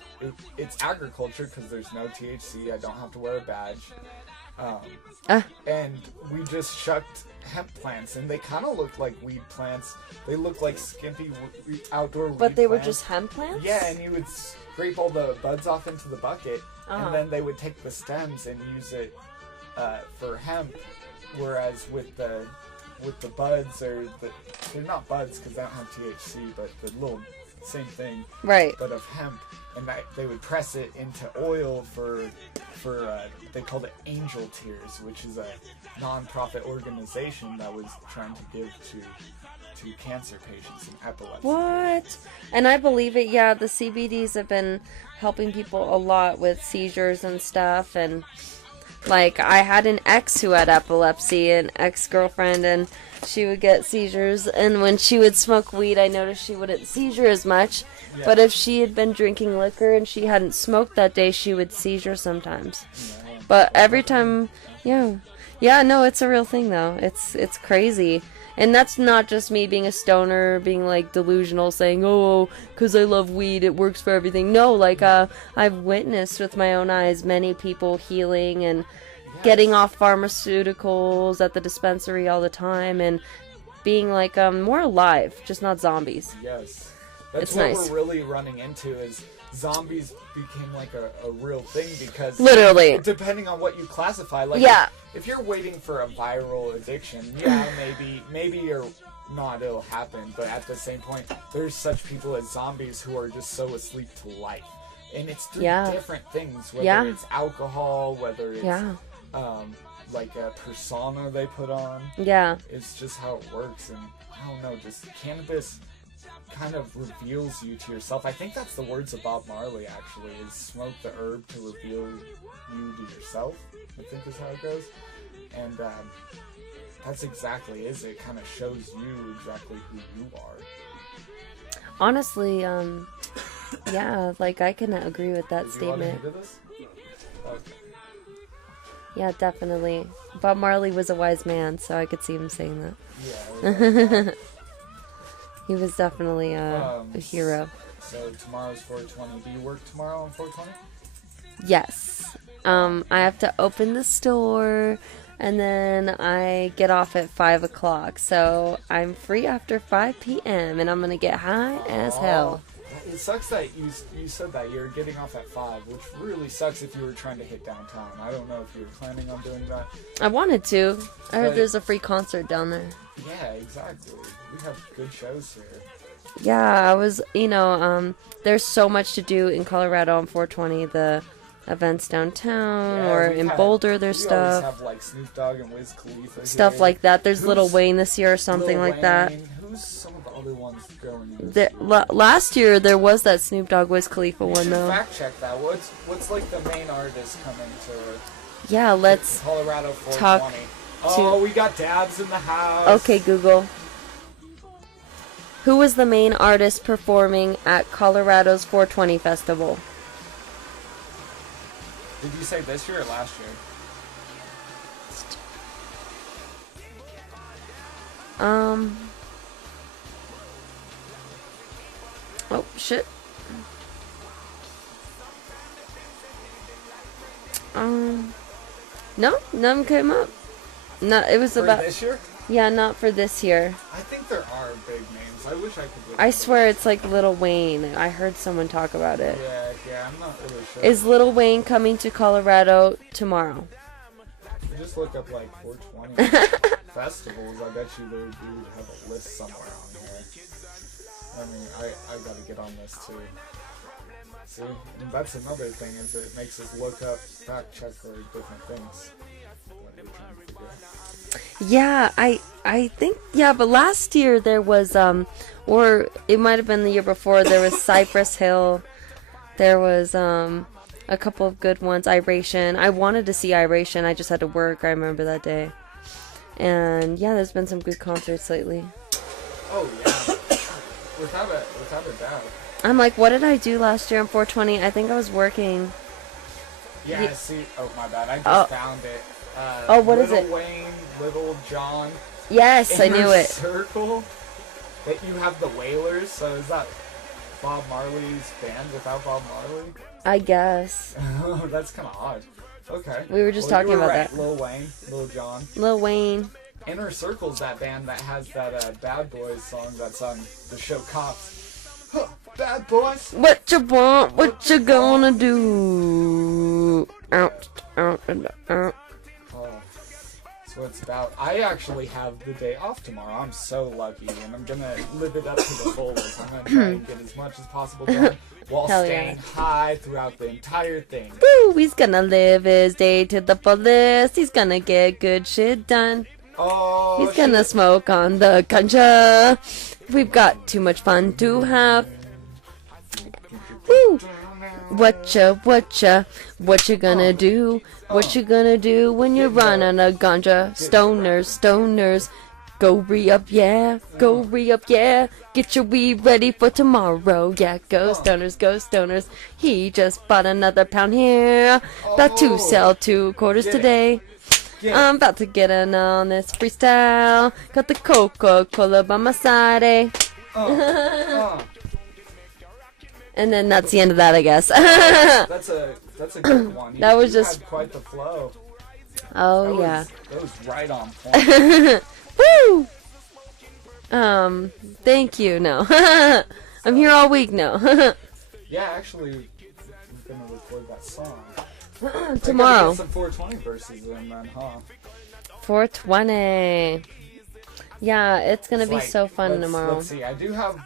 It's agriculture because there's no THC. I don't have to wear a badge. And we just shucked hemp plants, and they kind of looked like weed plants. They looked like skimpy outdoor weed But they were plants. just hemp plants? Yeah, and you would scrape all the buds off into the bucket, Uh-huh. and then they would take the stems and use it for hemp. Whereas with the buds, they're not buds because they don't have THC, but the little same thing, Right. but of hemp, and they would press it into oil for they called it Angel Tears, which is a non-profit organization that was trying to give to cancer patients and epilepsy. What? And I believe it, yeah, the CBDs have been helping people a lot with seizures and stuff, and like I had an ex who had epilepsy, an ex-girlfriend, and she would get seizures, and when she would smoke weed, I noticed she wouldn't seizure as much, but if she had been drinking liquor and she hadn't smoked that day, she would seizure sometimes. But every time, yeah, no, it's a real thing though. It's crazy. And that's not just me being a stoner, being like delusional, saying, oh, because I love weed, it works for everything. No, like I've witnessed with my own eyes many people healing and getting off pharmaceuticals at the dispensary all the time, and being like more alive, just not zombies. Yes. That's It's what nice. we're really running into is zombies became like a real thing because Literally. depending on what you classify, like Yeah. if you're waiting for a viral addiction, maybe or not it'll happen, but at the same point there's such people as zombies who are just so asleep to life, and it's through different things, whether it's alcohol, whether it's like a persona they put on. Yeah. It's just how it works, and I don't know, just cannabis kind of reveals you to yourself. I think that's the words of Bob Marley, actually, is smoke the herb to reveal you to yourself, I think is how it goes. And that's exactly it. It kind of shows you exactly who you are. Honestly, yeah, like I can agree with that Do you want a statement. hit of this? Okay. Yeah, definitely. Bob Marley was a wise man, so I could see him saying that. Yeah. He was definitely a hero. So tomorrow's 420. Do you work tomorrow on 420? Yes. I have to open the store, and then I get off at 5 o'clock. So I'm free after 5 p.m., and I'm going to get high as hell. It sucks that you said that you're getting off at 5, which really sucks if you were trying to hit downtown. I don't know if you were planning on doing that. I wanted to. I heard But- there's a free concert down there. Yeah, exactly. We have good shows here. Yeah, I was, there's so much to do in Colorado on 420. The events downtown, Yeah, or we've in had- Boulder, there's we always stuff. have like Snoop Dogg and Wiz Khalifa Stuff here. like that. There's Who's- Lil Wayne this year or something Lil like that. Wayne. Who's some of the other ones going this year? Last year there was that Snoop Dogg Wiz Khalifa We one should though. fact check that. What's like the main artist coming to Yeah, let's. Colorado talk 420? Oh, we got Dabs in the house. Okay, Google. Who was the main artist performing at Colorado's 420 festival? Did you say this year or last year? Oh shit. No, none came up. No, it was For about. this year? Yeah, not for this year. I think there are big names. I wish I could. Look I them swear up. it's like Lil Wayne. I heard someone talk about it. Yeah, I'm not really sure. Is Lil Wayne coming to Colorado tomorrow? Just look up like 420 festivals. I bet you they would have a list somewhere on here. I mean, I gotta get on this too. See, and that's another thing is it makes us look up, fact check for different things. What we're trying to figure out. Yeah, I think but last year there was or it might have been the year before, there was Cypress Hill. There was a couple of good ones. Iration. I wanted to see Iration. I just had to work. I remember that day. And yeah, there's been some good concerts lately. Oh yeah, without a doubt. I'm like, what did I do last year on 420? I think I was working. Yeah, Ye- see, oh my bad, I just Oh. found it. What is it? Little Wayne, Little John. Yes, I knew Inner it. Circle. That you have the Wailers. So is that Bob Marley's band without Bob Marley? I guess. That's kind of odd. Okay. We were just Well, talking you were about right. that. Lil Wayne, Lil John. Lil Wayne. Inner Circle's that band that has that Bad Boys song that's on the show Cops. Huh, Bad Boys. What you want? What you gonna do? Out, out, and out. Oh, that's what it's about. I actually have the day off tomorrow. I'm so lucky, and I'm gonna live it up to the fullest. I'm gonna try and get as much as possible done while Hell yeah. staying high throughout the entire thing. Woo! He's gonna live his day to the fullest. He's gonna get good shit done. Oh, He's gonna smoke on the ganja. We've got too much fun to have. Woo! What you gonna do? What you gonna do when you run on a ganja? Stoners, go re-up, yeah. Go re-up, yeah. Get your weed ready for tomorrow, yeah. Go stoners. He just bought another pound here. About to sell 2 quarters today. I'm about to get in on this freestyle. Got the Coca-Cola by my side, eh? And then that's the end of that, I guess. That's a good one. That was You just- had quite the flow. Oh, yeah. That was right on point. Woo! Thank you, no. I'm here all week now. Yeah, actually, we're gonna record that song. Tomorrow. Get some 420 verses in then, huh? 420. Yeah, it's gonna be Like, so fun tomorrow. Let's see. I do have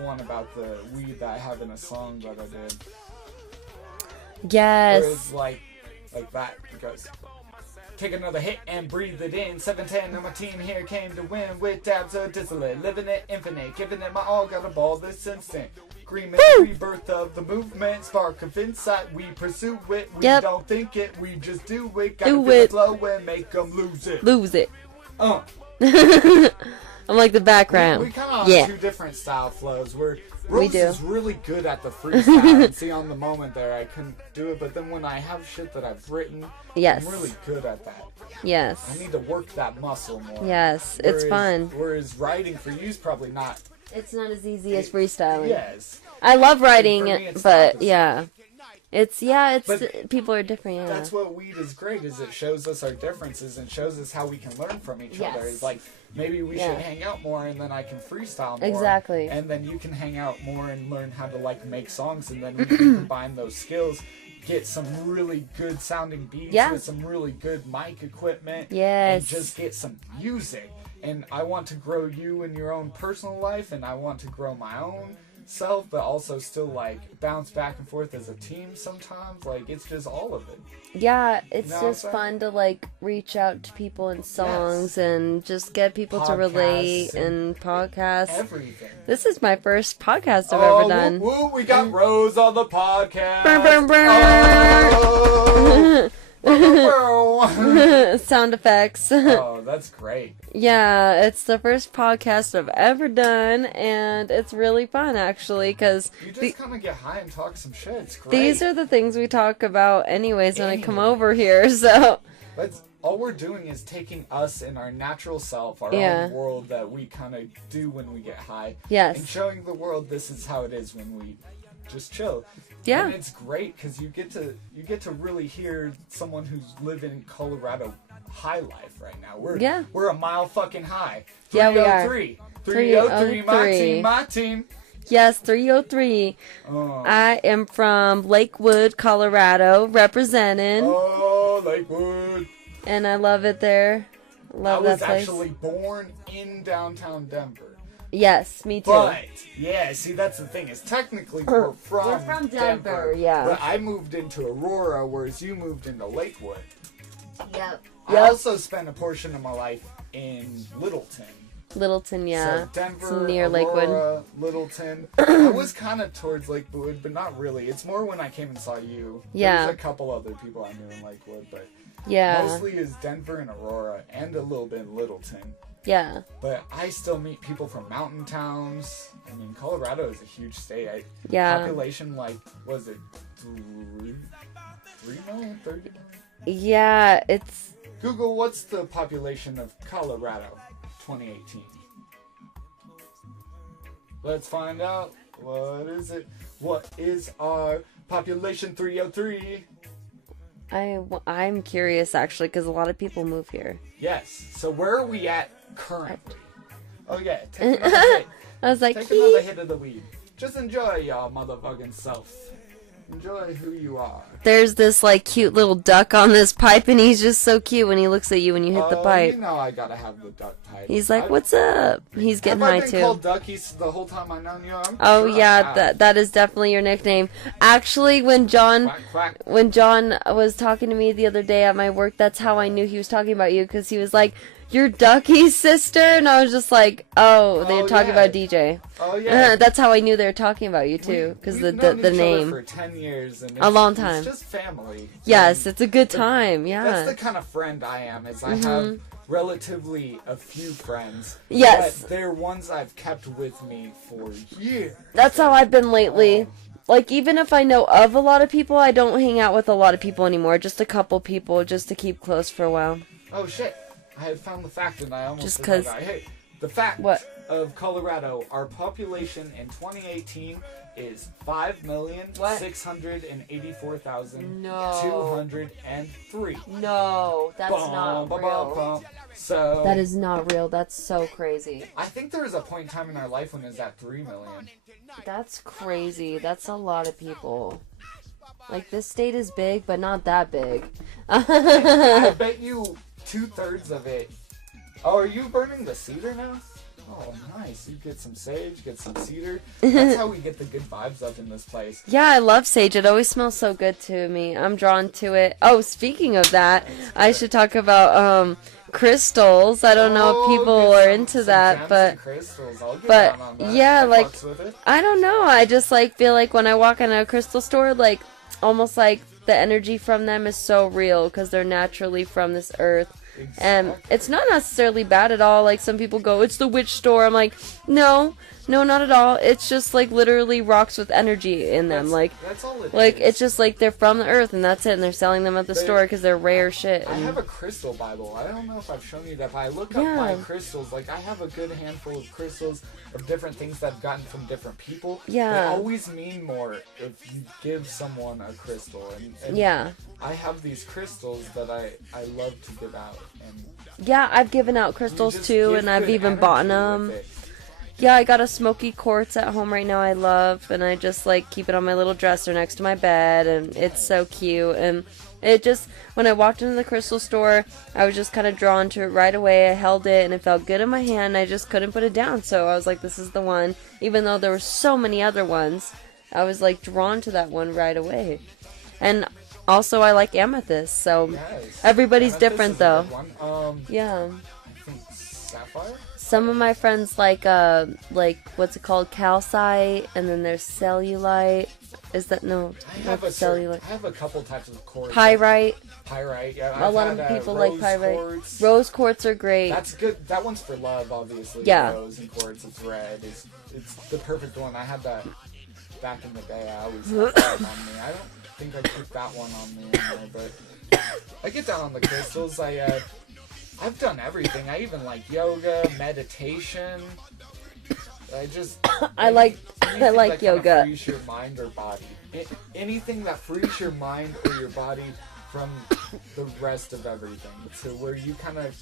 one about the weed that I have in a song that I did. Where it's Yes. like that. It goes, take another hit and breathe it in. 710 and my team here came to win with dabs of distillate. Living it infinite, giving it my all, got a ball this instant. Agreement, rebirth of the movement, spark of insight. We pursue it, we Yep. don't think it, we just do it. Gotta Do feel the it. flow and make them lose it. Lose it. Uh. I'm like the background. We kind of Yeah. on two different style flows. Where We Rose do. is really good at the freestyle. And see, on the moment there, I couldn't do it. But then when I have shit that I've written, Yes. I'm really good at that. I Yes. need to work that muscle more. Yes. It's fun. Whereas writing for you is probably not. It's not as easy as freestyling. Yes. I love writing, For me, it's but opposite. yeah. People are different, yeah. That's what weed is great, is it shows us our differences and shows us how we can learn from each other. Yes. It's like, maybe we Yeah. should hang out more and then I can freestyle more. Exactly. And then you can hang out more and learn how to like make songs, and then we can combine those skills, get some really good sounding beats Yeah. with some really good mic equipment. Yes. And just get some music. And I want to grow you in your own personal life, and I want to grow my own self, but also still like bounce back and forth as a team sometimes. Like, it's just all of it. Yeah, it's You know what just I'm fun to like reach out to people in songs and just get people to relate Podcasts and podcasts. Everything. This is my first podcast I've Oh, ever done. woo, woo, we got Rose on the podcast. Brr, brr, brr. Oh, brr, Sound effects. brr. Oh, that's great. Yeah, it's the first podcast I've ever done, and it's really fun actually, because You just kind of get high and talk some shit. It's great. these are the things we talk about anyways when I come over here. So But all we're doing is taking us in our natural self, our Yeah. own world that we kind of do when we get high, yes, and showing the world this is how it is when we just chill. yeah, And it's great because you get to really hear someone who's living Colorado high life right now. We're a mile fucking high. Yeah, we are. 303. 303, my 303. team, my team. yes, 303. Oh, I am from Lakewood, Colorado, representing, oh, Lakewood. and I love it there. I Love was that place. actually born in downtown Denver. Yes, me too. But, yeah, see, that's the thing, is technically we're from Denver, yeah. But I moved into Aurora, whereas you moved into Lakewood. Yep. I also spent a portion of my life in Littleton. Littleton, yeah. So Denver, It's near Aurora, Lakewood. Littleton. I was kind of towards Lakewood, but not really. It's more when I came and saw you. Yeah. There's a couple other people I knew in Lakewood, but Yeah. mostly is Denver and Aurora, and a little bit in Littleton. Yeah. But I still meet people from mountain towns. I mean, Colorado is a huge state. Yeah. Population, like, was it 3 million? 30? Yeah, it's Google, what's the population of Colorado 2018? Let's find out. What is it? What is our population 303? I'm curious actually because a lot of people move here. Yes. So where are we at currently? Oh yeah, take another hit. I was like, Take another hit of the weed. Just enjoy y'all motherfucking self. Enjoy who you are. there's this like cute little duck on this pipe, and he's just so cute when he looks at you when you hit the Oh, pipe. You know I gotta have the duck pipe. He's like, "What's up?" He's getting have high I been too. called Duckies the whole time I've known you? I'm Oh sure I yeah, have. that is definitely your nickname. Actually, when John Quack, quack. was talking to me the other day at my work, that's how I knew he was talking about you, because he was like, "You're Ducky's sister," and I was just like, "Oh, they're Oh, talking yeah. about DJ." Oh yeah. That's how I knew they were talking about you too, because We've the known each other name. for 10 years and A long time. It's just family. Yes, And it's a good time. that's Yeah. the kind of friend I am. Is I have relatively a few friends. Yes. But they're ones I've kept with me for years. That's how I've been lately. Like, even if I know of a lot of people, I don't hang out with a lot of people anymore. Just a couple people, just to keep close for a while. Oh shit! I had found the fact and I almost Just forgot. 'cause- Hey, the fact What? of Colorado, our population in 2018 is 5,684,203. No, that's So That is not real. That's so crazy. I think there was a point in time in our life when it was at 3 million. That's crazy. That's a lot of people. Like, this state is big, but not that big. I bet you 2/3 of it. Oh, are you burning the cedar now? Oh, nice. You get some sage, get some cedar. That's how we get the good vibes up in this place. Yeah, I love sage. It always smells so good to me. I'm drawn to it. Oh, speaking of that, I should talk about crystals. I don't know if people get are some- into some that, gems but and crystals. I'll get but, down on that. yeah, I like- fucks with it. I don't know. I just like feel like when I walk in a crystal store, like almost like the energy from them is so real because they're naturally from this earth. And Exactly. it's not necessarily bad at all. Like, some people go, it's the witch store. I'm like, no, not at all. It's just, like, literally rocks with energy in them. That's all it Like, is. it's just, like, they're from the earth, and that's it, and they're selling them at the store because they're rare shit. I And have a crystal Bible. I don't know if I've shown you that, but I look up Yeah. my crystals. Like, I have a good handful of crystals of different things that I've gotten from different people. Yeah. They always mean more if you give someone a crystal. And yeah. I have these crystals that I love to give out. And Yeah, I've given out you crystals just too, give and I've good even bought energy them. with it. Yeah, I got a smoky quartz at home right now I love, and I just, like, keep it on my little dresser next to my bed, and it's so cute. And it just, when I walked into the crystal store, I was just kind of drawn to it right away. I held it, and it felt good in my hand. I just couldn't put it down, so I was like, this is the one. Even though there were so many other ones, I was, like, drawn to that one right away. And also, I like amethyst, so Yes. everybody's Amethyst different, is a though. good one. Yeah. I think sapphire? Some of my friends like what's it called, calcite, and then there's cellulite. Is that no? I Not have cellulite. I have a couple types of quartz. Pyrite. Pyrite, yeah. A I've lot of had, people like rose pyrite. quartz. Rose quartz are great. That's good. That one's for love, obviously. Yeah. Rose and quartz, it's red. It's the perfect one. I had that back in the day. I always had that on me. I don't think I put that one on me anymore, but I get down on the crystals. I've done everything. I even like yoga, meditation. I just I like anything that kinda yoga. frees your mind or body. Anything that frees your mind or your body from the rest of everything. So where you kind of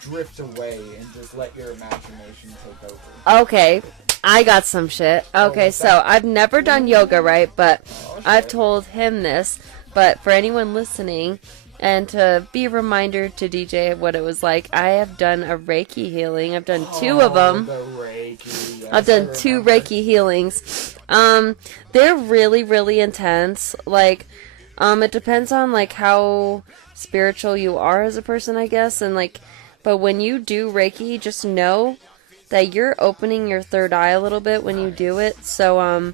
drift away and just let your imagination take over. Okay, I got some shit. Okay, what's so that? I've never done yoga, right? But Oh, I've shit. told him this. But for anyone listening, and to be a reminder to DJ of what it was like, I have done a Reiki healing. I've done two of them. The Reiki. Yes, I've done I 2 remember. Reiki healings. They're really, really intense. Like, it depends on, like, how spiritual you are as a person, I guess. And, like, but when you do Reiki, just know that you're opening your third eye a little bit when you do it. So,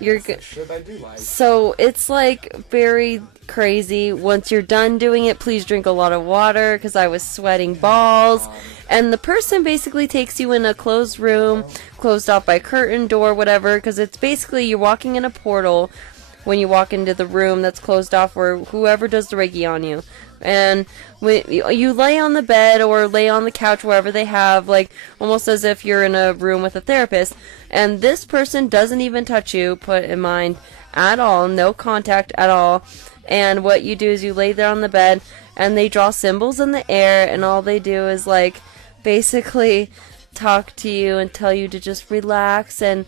you're That's the shit I do like. so it's like very crazy. Once you're done doing it, please drink a lot of water because I was sweating balls. And the person basically takes you in a closed room, closed off by curtain, door, whatever, because it's basically you're walking in a portal when you walk into the room that's closed off or whoever does the Reiki on you. And when you lay on the bed or lay on the couch, wherever they have, like, almost as if you're in a room with a therapist. And this person doesn't even touch you, put in mind, at all. No contact at all. And what you do is you lay there on the bed, and they draw symbols in the air, and all they do is, like, basically talk to you and tell you to just relax and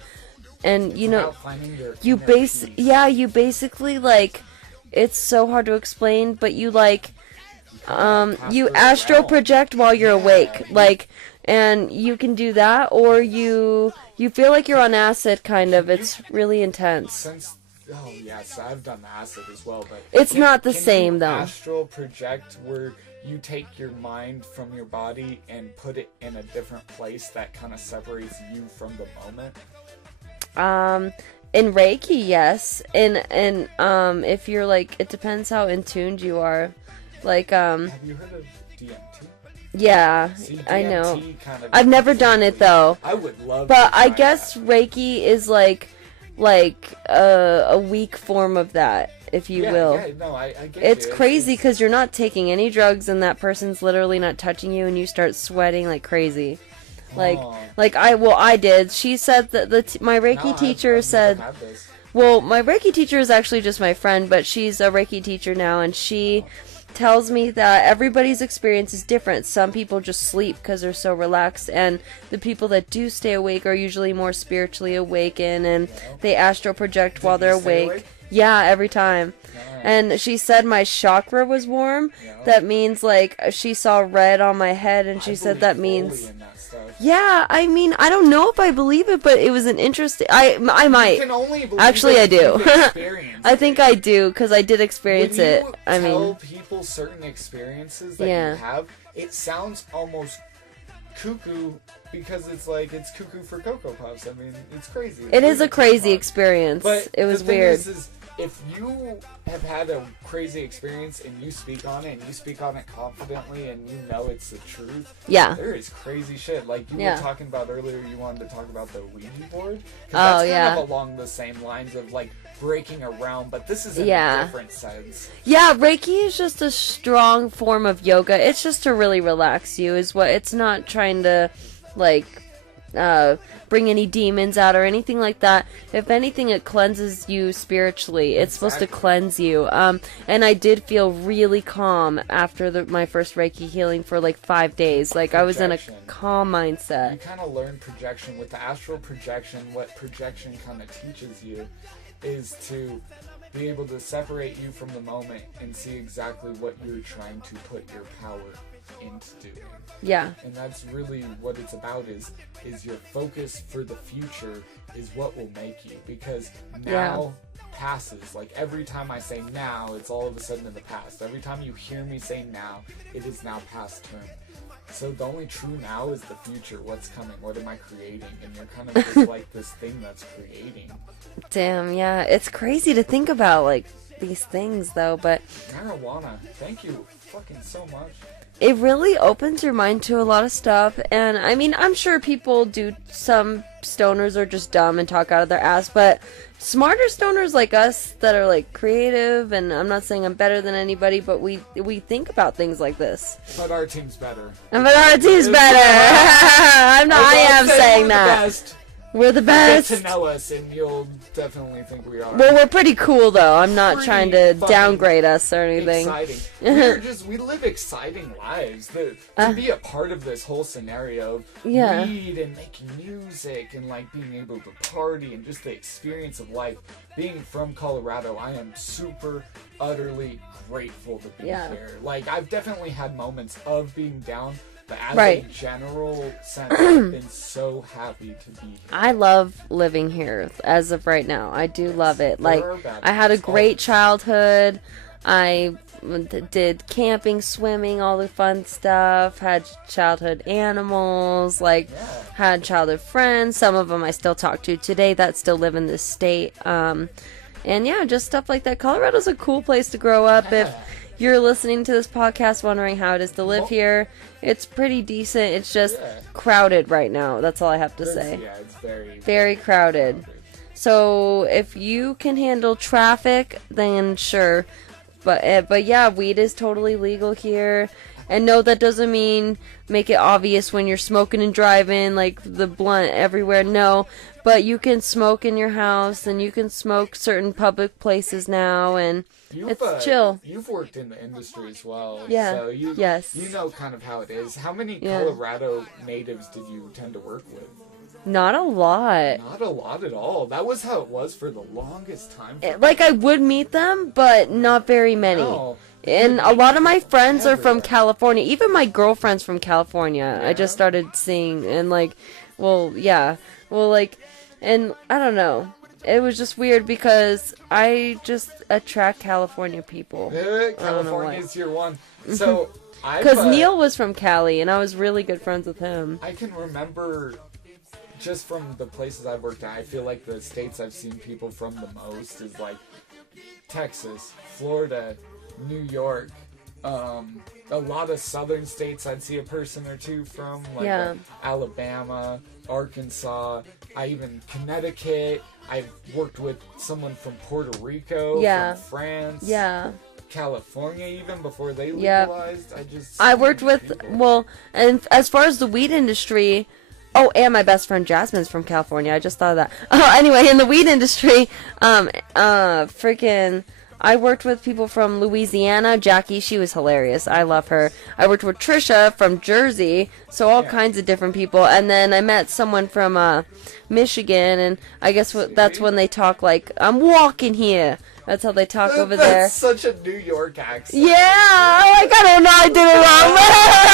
you know, About finding your you inner peace. you basically, like, it's so hard to explain, but you, like, you astral project while you're awake, like, and you can do that, or you feel like you're on acid, kind of. It's really intense. Oh yes, I've done the acid as well, but It's not the can same, you though. Astral project where you take your mind from your body and put it in a different place that kind of separates you from the moment. In Reiki, yes. In if you're, like, it depends how in tuned you are. Like, Have you heard of DMT? yeah, See, I know. DMT kind of I've never done it, though. I would love But to I try guess that. Reiki is like a weak form of that, if you will. Yeah, no, I get It's you. crazy because you're not taking any drugs and that person's literally not touching you and you start sweating like crazy. Like, Oh. I did. She said that my Reiki No, I've teacher never said, had this. well, my Reiki teacher is actually just my friend, but she's a Reiki teacher now, and she tells me that everybody's experience is different. Some people just sleep because they're so relaxed, and the people that do stay awake are usually more spiritually awakened, and they astral project while they're you stay awake. awake? Yeah, every time. Nice. And she said my chakra was warm. Yeah. That means, like, she saw red on my head, and she I said believe that fully means... in that stuff. Yeah, I mean, I don't know if I believe it, but it was an interesting... I might. You can only believe Actually, it I if do. you've experienced I think it. I do, because I did experience When it. you I tell mean, people certain experiences that Yeah. you have, it sounds almost cuckoo because it's like it's cuckoo for Cocoa Puffs. I mean, it's crazy. it is a crazy experience. experience. But It was the thing weird. Is if you have had a crazy experience and you speak on it and you speak on it confidently and you know it's the truth, Yeah. there is crazy shit. Like you Yeah. were talking about earlier, you wanted to talk about the Ouija board. 'Cause Oh, that's yeah. kind of along the same lines of like breaking around, but this is in Yeah. a different sense. Yeah, Reiki is just a strong form of yoga. It's just to really relax you, is what. It's not trying to, like, bring any demons out or anything like that. If anything, it cleanses you spiritually. It's supposed to cleanse you. And I did feel really calm after my first Reiki healing for like 5 days. Like, I was in a Projection. calm You mindset. kind of learn projection with the astral projection. What projection kind of teaches you is to be able to separate you from the moment and see exactly what you're trying to put your power into doing. Yeah. And that's really what it's about, is your focus for the future is what will make you, because now passes. Like every time I say now, it's all of a sudden in the past. Every time you hear me say now, it is now past term. So the only true now is the future. What's coming? What am I creating? And you're kind of just like this thing that's creating. Damn, yeah. It's crazy to think about, like, these things, though, but Marijuana. Thank you fucking so much. it really opens your mind to a lot of stuff. And I mean, I'm sure people do, some stoners are just dumb and talk out of their ass, but smarter stoners like us that are like creative, and I'm not saying I'm better than anybody, but we think about things like this. But our team's better. But our team's better. I am saying that. We're the best. Get to know us, and you'll definitely think we are. Well, we're pretty cool, though. I'm not Pretty trying to fucking downgrade us or anything. Exciting. We live exciting lives. To be a part of this whole scenario of Yeah. weed and making music and like being able to party and just the experience of life. Being from Colorado, I am super, utterly grateful to be here. Like, I've definitely had moments of being down, but as a general sense, I've been so happy to be here. I love living here as of right now. I do love it. Like, I had a great childhood. I did camping, swimming, all the fun stuff. Had childhood animals. Like, had childhood friends. Some of them I still talk to today that still live in this state. And yeah, just stuff like that. Colorado's a cool place to grow up. If you're listening to this podcast wondering how it is to live here, it's pretty decent. It's just crowded right now. That's all I have to say. Yeah, it's very, very crowded. So if you can handle traffic, then sure. But yeah, weed is totally legal here. And no, that doesn't mean make it obvious when you're smoking and driving, like the blunt everywhere. No, but you can smoke in your house, and you can smoke certain public places now, and it's chill. You've worked in the industry as well. Yeah. So you know kind of how it is. How many Colorado natives did you tend to work with? Not a lot. Not a lot at all. That was how it was for the longest time. Like, I would meet them, but not very many. No. And a lot of my friends are from California. Even my girlfriend's from California. I just started seeing, and like, and I don't know. It was just weird because I just attract California people. California's your one. So, because Neil was from Cali, and I was really good friends with him. I can remember, just from the places I've worked at, I feel like the states I've seen people from the most is like Texas, Florida, New York, a lot of southern states I'd see a person or two from, like Alabama, Arkansas, Connecticut. I've worked with someone from Puerto Rico, from France, California, even before they legalized. I worked with people. And as far as the weed industry, and my best friend Jasmine's from California. I just thought of that. Anyway, in the weed industry, I worked with people from Louisiana. Jackie, she was hilarious. I love her. I worked with Trisha from Jersey, so all kinds of different people. And then I met someone from Michigan, and I guess that's when they talk like, I'm walking here. That's how they talk over there. That's such a New York accent. Yeah, I don't know, I did it wrong.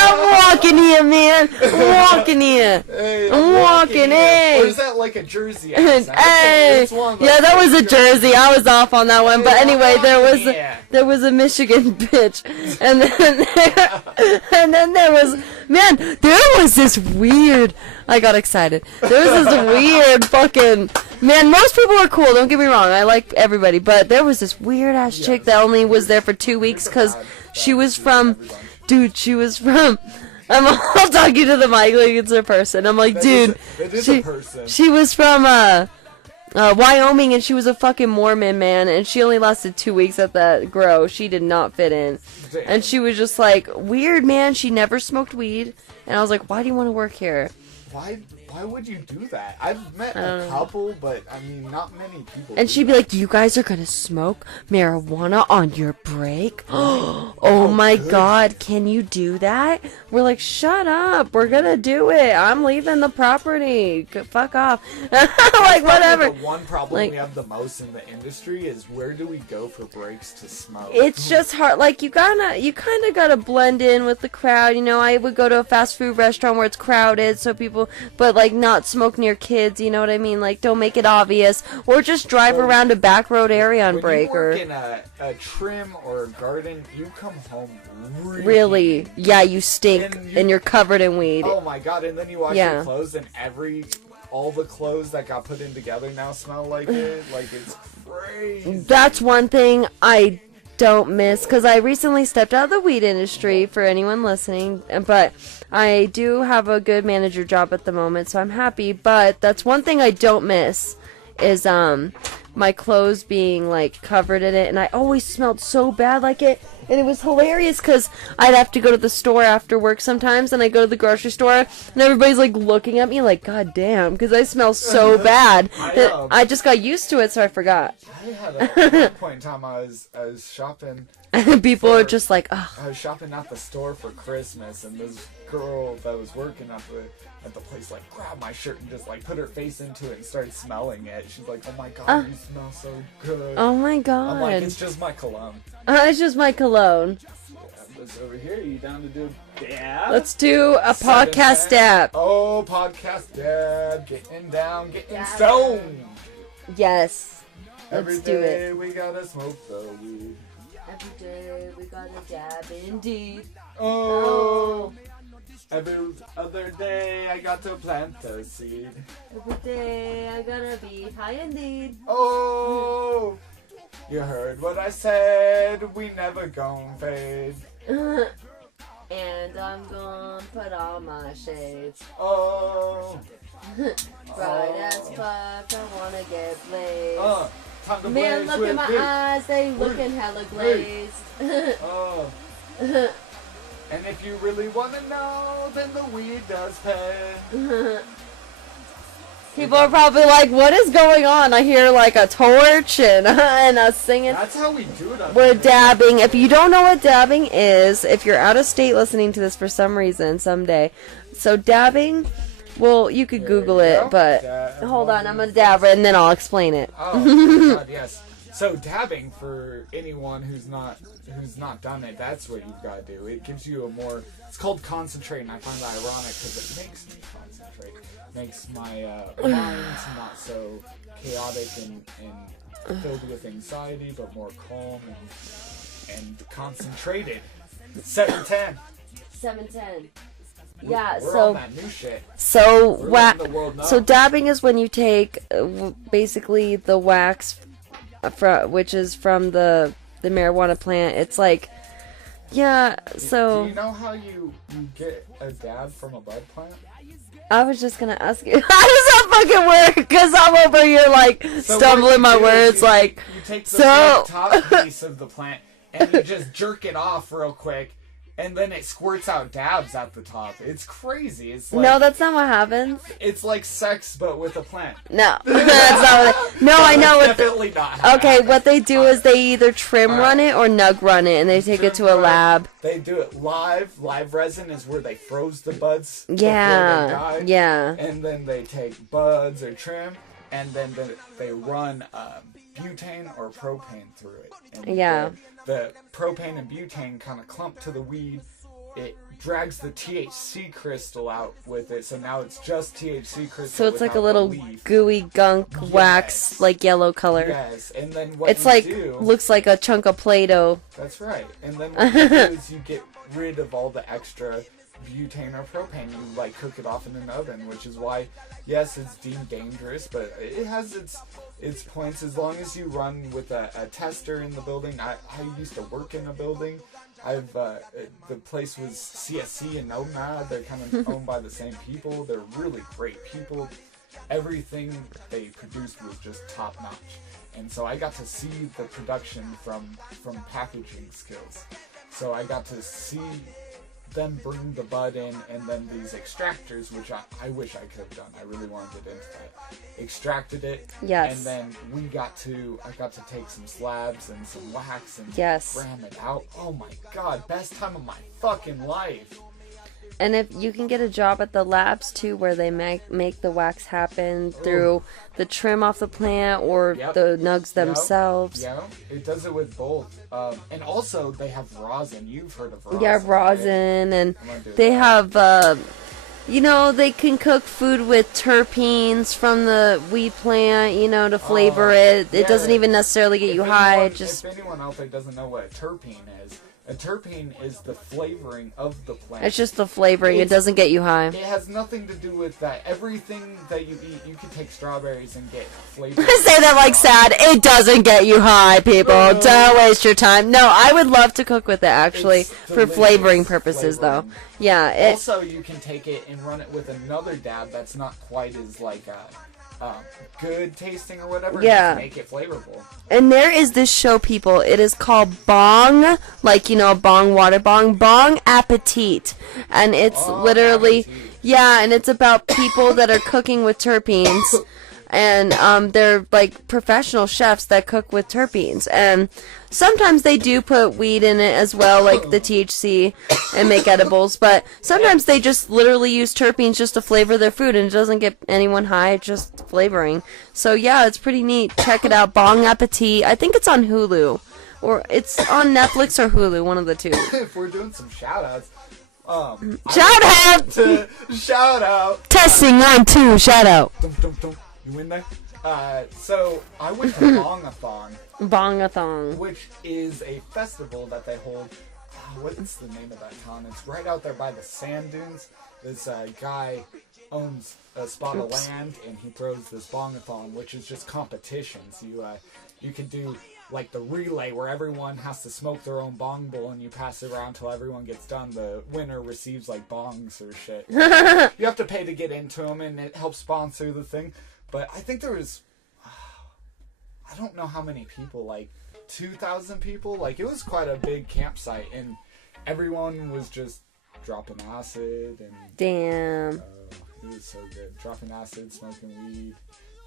I'm walking here, man. I'm walking here. Hey, I'm walking, hey. Or is that like a Jersey accent? Hey. Yeah, that was a Jersey. I was off on that one. But anyway, there was a Michigan bitch. And then there was this weird I got excited. There was this weird fucking man. Most people are cool. Don't get me wrong. I like everybody, but there was this weird ass chick that only was there for 2 weeks because she was from. Dude, she was from. I'll talk you to the mic like it's a person. I'm like, dude, she was from Wyoming, and she was a fucking Mormon, man, and she only lasted 2 weeks at that grow. She did not fit in. And she was just like, weird, man. She never smoked weed. And I was like, why do you want to work here? Why would you do that? I've met a couple, but I mean, not many people. And she'd be like, you guys are gonna smoke marijuana on your break? Oh my god, can you do that? We're like, shut up, we're gonna do it. I'm leaving the property. Fuck off. Like, whatever. The one problem we have the most in the industry is where do we go for breaks to smoke? It's just hard. Like, you kind of gotta blend in with the crowd. You know, I would go to a fast food restaurant where it's crowded, so people, but like not smoke near kids. You know what I mean? Like, don't make it obvious, or just drive around a back road area on break. When you work or in a trim or a garden, you come home really, yeah, you stink and you're covered in weed. Oh my god! And then you wash your clothes, and all the clothes that got put in together now smell like it. Like, it's crazy. That's one thing I don't miss, because I recently stepped out of the weed industry, for anyone listening, but I do have a good manager job at the moment, so I'm happy. But that's one thing I don't miss is my clothes being like covered in it, and I always smelled so bad like it. And it was hilarious because I'd have to go to the store after work sometimes, and I go to the grocery store, and everybody's like looking at me like, God damn, because I smell so bad. I just got used to it, so I forgot. I had at one point in time I was shopping. And people are just like, oh. I was shopping at the store for Christmas, and this girl that was working at the place like grabbed my shirt and just like put her face into it and started smelling it. She's like, oh my god, you smell so good. Oh my god. I'm like, it's just my cologne. It's just my cologne. This over here, you down to do a dab? Let's do a podcast dab. Oh, podcast dab. Getting down, getting stoned. Yes. Every Let's do day it. we gotta smoke the weed. Every day we gotta dab indeed. Oh. Every other day I got to plant a seed. Every day I gotta be high indeed. Oh. You heard what I said, we never gon' fade. And I'm gonna put on my shades. Oh. Bright as fuck, I wanna get blazed. Time to Man, blaze look at with my it. eyes, they looking hella glazed. Oh. And if you really wanna know, then the weed does pay. People are probably like, what is going on? I hear like a torch and us singing. That's how we do it. We're dabbing. If you don't know what dabbing is, if you're out of state listening to this for some reason someday, so dabbing, well, you could Google it, but hold on, I'm gonna dab it and then I'll explain it. Oh god, yes. So dabbing, for anyone who's not done it, that's what you've got to do. It gives you a more. It's called concentrate, and I find that ironic because it makes me concentrate. Makes my mind not so chaotic and filled with anxiety, but more calm and concentrated. 710. 710. Yeah, we're so on that new shit. So dabbing is when you take basically the wax, which is from the marijuana plant. It's like, yeah. So do you know how you get a dab from a bud plant? I was just gonna ask you, how does that fucking work? Because I'm over here like stumbling my words. You take the top piece of the plant and you just jerk it off real quick, and then it squirts out dabs at the top. It's crazy. It's like, no, that's not what happens. It's like sex, but with a plant. No, that's not what it, no, I know what definitely not. Okay, what they do is they either trim run it or nug run it, and they take it to a lab. They do it live. Live resin is where they froze the buds. Yeah, before they die, yeah. And then they take buds or trim, and then they run butane or propane through it. And yeah. The propane and butane kind of clump to the weed. It drags the THC crystal out with it, so now it's just THC crystal. So it's like a little gooey gunk wax, like yellow color. Yes, and then what it's you like do, looks like a chunk of Play-Doh. That's right. And then what you do is you get rid of all the extra butane or propane. You like cook it off in an oven, which is why, yes, it's deemed dangerous, but it has its points as long as you run with a tester in the building. I used to work in a building. The place was CSC and Nomad. They're kind of owned by the same people. They're really great people. Everything they produced was just top notch. And so I got to see the production from packaging skills. So I got to see them bring the bud in, and then these extractors, which I wish I could have done. I really wanted to get into that. Extracted it. Yes. And then I got to take some slabs and some wax and Yes. ram it out. Oh my god, best time of my fucking life. And if you can get a job at the labs too, where they make the wax happen through the trim off the plant or Yep. the nugs themselves. Yeah, it does it with both. And also they have rosin. You've heard of rosin. Yeah, right? rosin, and I'm gonna do they that. have, they can cook food with terpenes from the weed plant, to flavor it. It yeah. doesn't even necessarily get you high. Just if anyone out there doesn't know what a terpene is, a terpene is the flavoring of the plant. it's just the flavoring. It doesn't get you high. It has nothing to do with that. Everything that you eat, you can take strawberries and get flavor. Say that like sad. It doesn't get you high, people. No. Don't waste your time. No, I would love to cook with it actually It's for delicious flavoring purposes, flavoring. though. Yeah. Also, you can take it and run it with another dab that's not quite as good tasting or whatever. Yeah. And just make it flavorful. And there is this show, people. It is called Bong, bong, water bong, Bong Appetit. And it's literally, Appetit. yeah, and it's about people that are cooking with terpenes. And they're like professional chefs that cook with terpenes. And sometimes they do put weed in it as well, like the THC, and make edibles. But sometimes they just literally use terpenes just to flavor their food, and it doesn't get anyone high, it's just flavoring. So yeah, it's pretty neat. Check it out, Bong Appetit. I think it's on Hulu. Or it's on Netflix or Hulu, one of the two. If we're doing some shout outs, Shout out! shout out. Testing 1, 2, shout out. Dum. You in there? So I went to Bongathon, Bongathon. which is a festival that they hold. What's the name of that town? It's right out there by the sand dunes. This guy owns a spot of land, and he throws this Bongathon, which is just competitions. You can do like the relay where everyone has to smoke their own bong bowl, and you pass it around till everyone gets done. The winner receives like bongs or shit. You have to pay to get into them, and it helps sponsor the thing. But I think there was, I don't know how many people, like 2,000 people. Like, it was quite a big campsite, and everyone was just dropping acid, and Damn. it was so good. Dropping acid, smoking weed,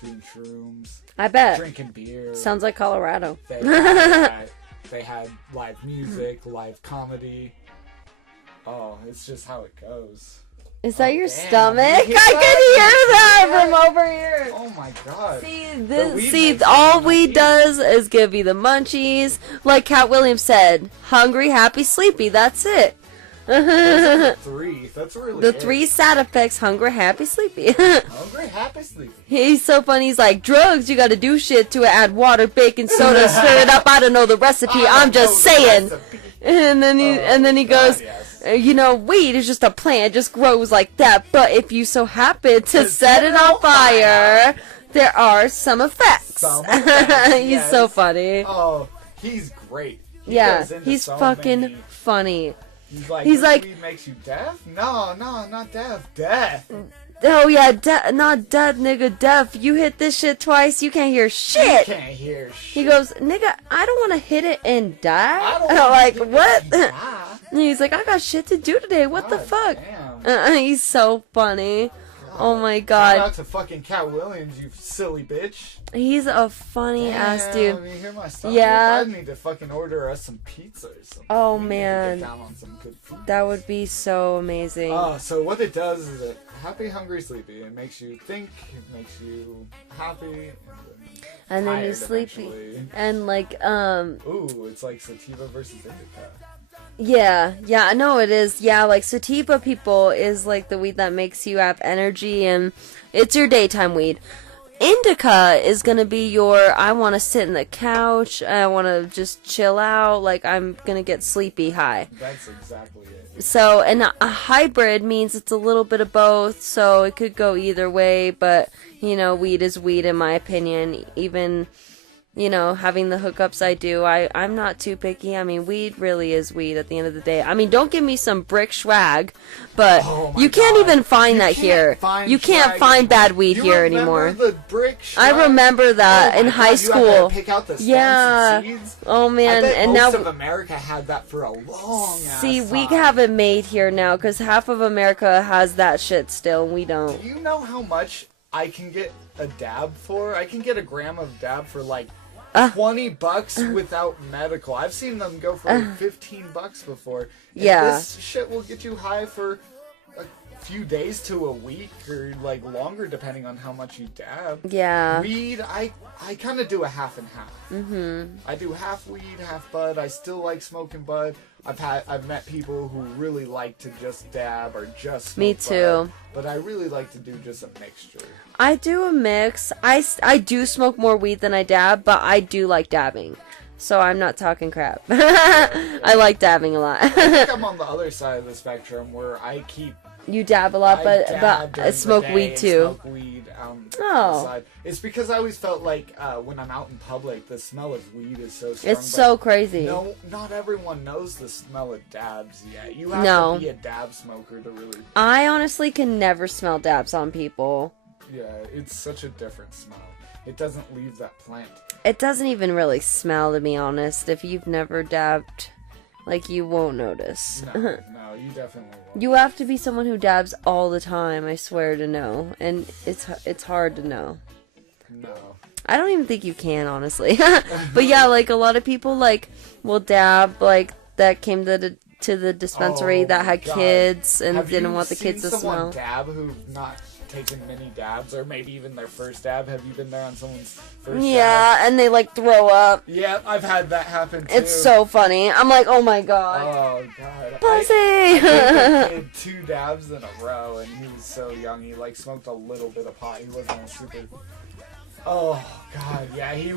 doing shrooms, I bet. drinking beer. Sounds like Colorado. They had live music, live comedy. Oh, it's just how it goes. Is that your damn. stomach? You I hear can hear that that? from over here. Oh my god. See, weed all makes weed me does is give you the munchies. Like Cat Williams said, hungry, happy, sleepy. That's it. Those are the three. That's really The it. 3 side effects: hungry, happy, sleepy. Hungry, happy, sleepy. He's so funny. He's like, drugs, you gotta do shit to it. Add water, baking soda, stir it up. I don't know the recipe. I'm just I don't know the saying. recipe. And then he God, goes, yes. Weed is just a plant. It just grows like that. But if you so happen to set it on fire, there are some effects. Some effects, He's yes. so funny. Oh, he's great. He Yeah, goes into he's so fucking many- funny. He's like, he's this like- weed makes you deaf? No, not deaf. Deaf. Oh yeah, not dead, nigga, deaf. You hit this shit twice, you can't hear You shit. can't hear shit. He goes, nigga, I don't want to hit it and die. I don't I'm wanna like, hit what? it and die. And he's like, I got shit to do today. What the God fuck? damn. He's so funny. Oh my Shout god. out to fucking Cat Williams, you silly bitch. He's a funny ass dude. You hear my stomach? Yeah. I need to fucking order us some pizza or something. Oh, We need to man. get down on some good food. That would be so amazing. So what it does is it happy, hungry, sleepy. It makes you think. It makes you happy. And then you're tired sleepy. eventually. And like, Ooh, it's like sativa versus indica. yeah, I know it is. Yeah, like sativa, people, is like the weed that makes you have energy, and it's your daytime weed. Indica is gonna be your, I want to sit in the couch, I want to just chill out, like I'm gonna get sleepy high. That's exactly it. So, and a hybrid means it's a little bit of both, so it could go either way, but, you know, weed is weed in my opinion. Even, you know, having the hookups I do, I'm not too picky. I mean, weed really is weed at the end of the day. I mean, don't give me some brick swag, but Oh my you can't God. even find You that can't here. find You can't swag find bad weed You here remember anymore. The brick I swag? remember that Oh in my high God, you had school. to pick out the stems Yeah. and seeds. Oh man, I bet and most now of America had that for a long see, ass we time. have it made here now because half of America has that shit still, and we don't. Do you know how much I can get a dab for? I can get a gram of dab for like $20 without medical. I've seen them go for like $15 before. And Yeah. this shit will get you high for a few days to a week or like longer depending on how much you dab. Yeah. Weed, I kind of do a half and half. I do half weed, half bud. I still like smoking bud. I've met people who really like to just dab or just smoke Me too. bud, but I really like to do just a mixture. I do a mix. I do smoke more weed than I dab, but I do like dabbing. So I'm not talking crap. I like dabbing a lot. I think I'm on the other side of the spectrum where I keep You dab a lot, I but dab during I the smoke day weed and too. Smoke weed on the Oh. side. It's because I always felt like when I'm out in public, the smell of weed is so strong. It's so crazy. No, not everyone knows the smell of dabs yet. You have No. to be a dab smoker to really. I honestly can never smell dabs on people. Yeah, it's such a different smell. It doesn't leave that plant. It doesn't even really smell, to be honest. If you've never dabbed, like, you won't notice. No, no, you definitely won't. You have to be someone who dabs all the time, I swear to know. And it's hard to know. No. I don't even think you can, honestly. But yeah, like, a lot of people, like, will dab, like, that came to the dispensary Oh that my had God. kids and Have didn't you want the kids seen to someone smell. dab who've not taken many dabs, or maybe even their first dab? Have you been there on someone's first dab? Yeah, and they, like, throw up. Yeah, I've had that happen too. It's so funny. I'm like, oh my god. Oh god. Pussy! I gave a kid 2 dabs in a row, and he was so young. He like smoked a little bit of pot. He wasn't a super. Oh god, yeah. He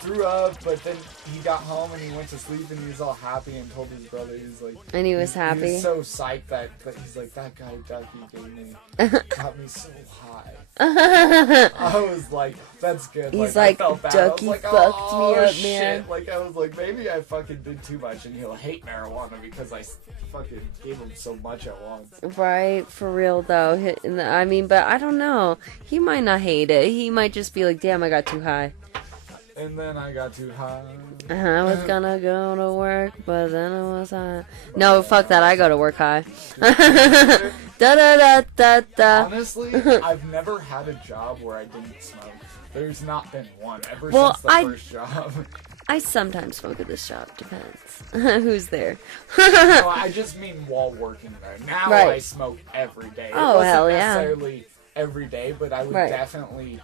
threw up, but then he got home and he went to sleep and he was all happy and told his brother he was like. And he was He happy. was so psyched that he's like, that guy Ducky got me so high. I was like, that's good. He's I like, felt bad. I was Ducky like, fucked oh, me up, shit. man. Like, I was like, maybe I fucking did too much, and he'll hate marijuana because I fucking gave him so much at once. Right, for real though. I mean, but I don't know. He might not hate it. He might just be like, damn, I got too high. And then I got too high. I was gonna go to work, but then I was high. No, fuck that. I go to work high. Da da da da da. Honestly, I've never had a job where I didn't smoke. There's not been one ever Well, since the first job. I sometimes smoke at this shop. Depends who's there. No, I just mean while working there. Now Right. I smoke every day. It Oh, wasn't hell yeah. necessarily every day, but I would Right. definitely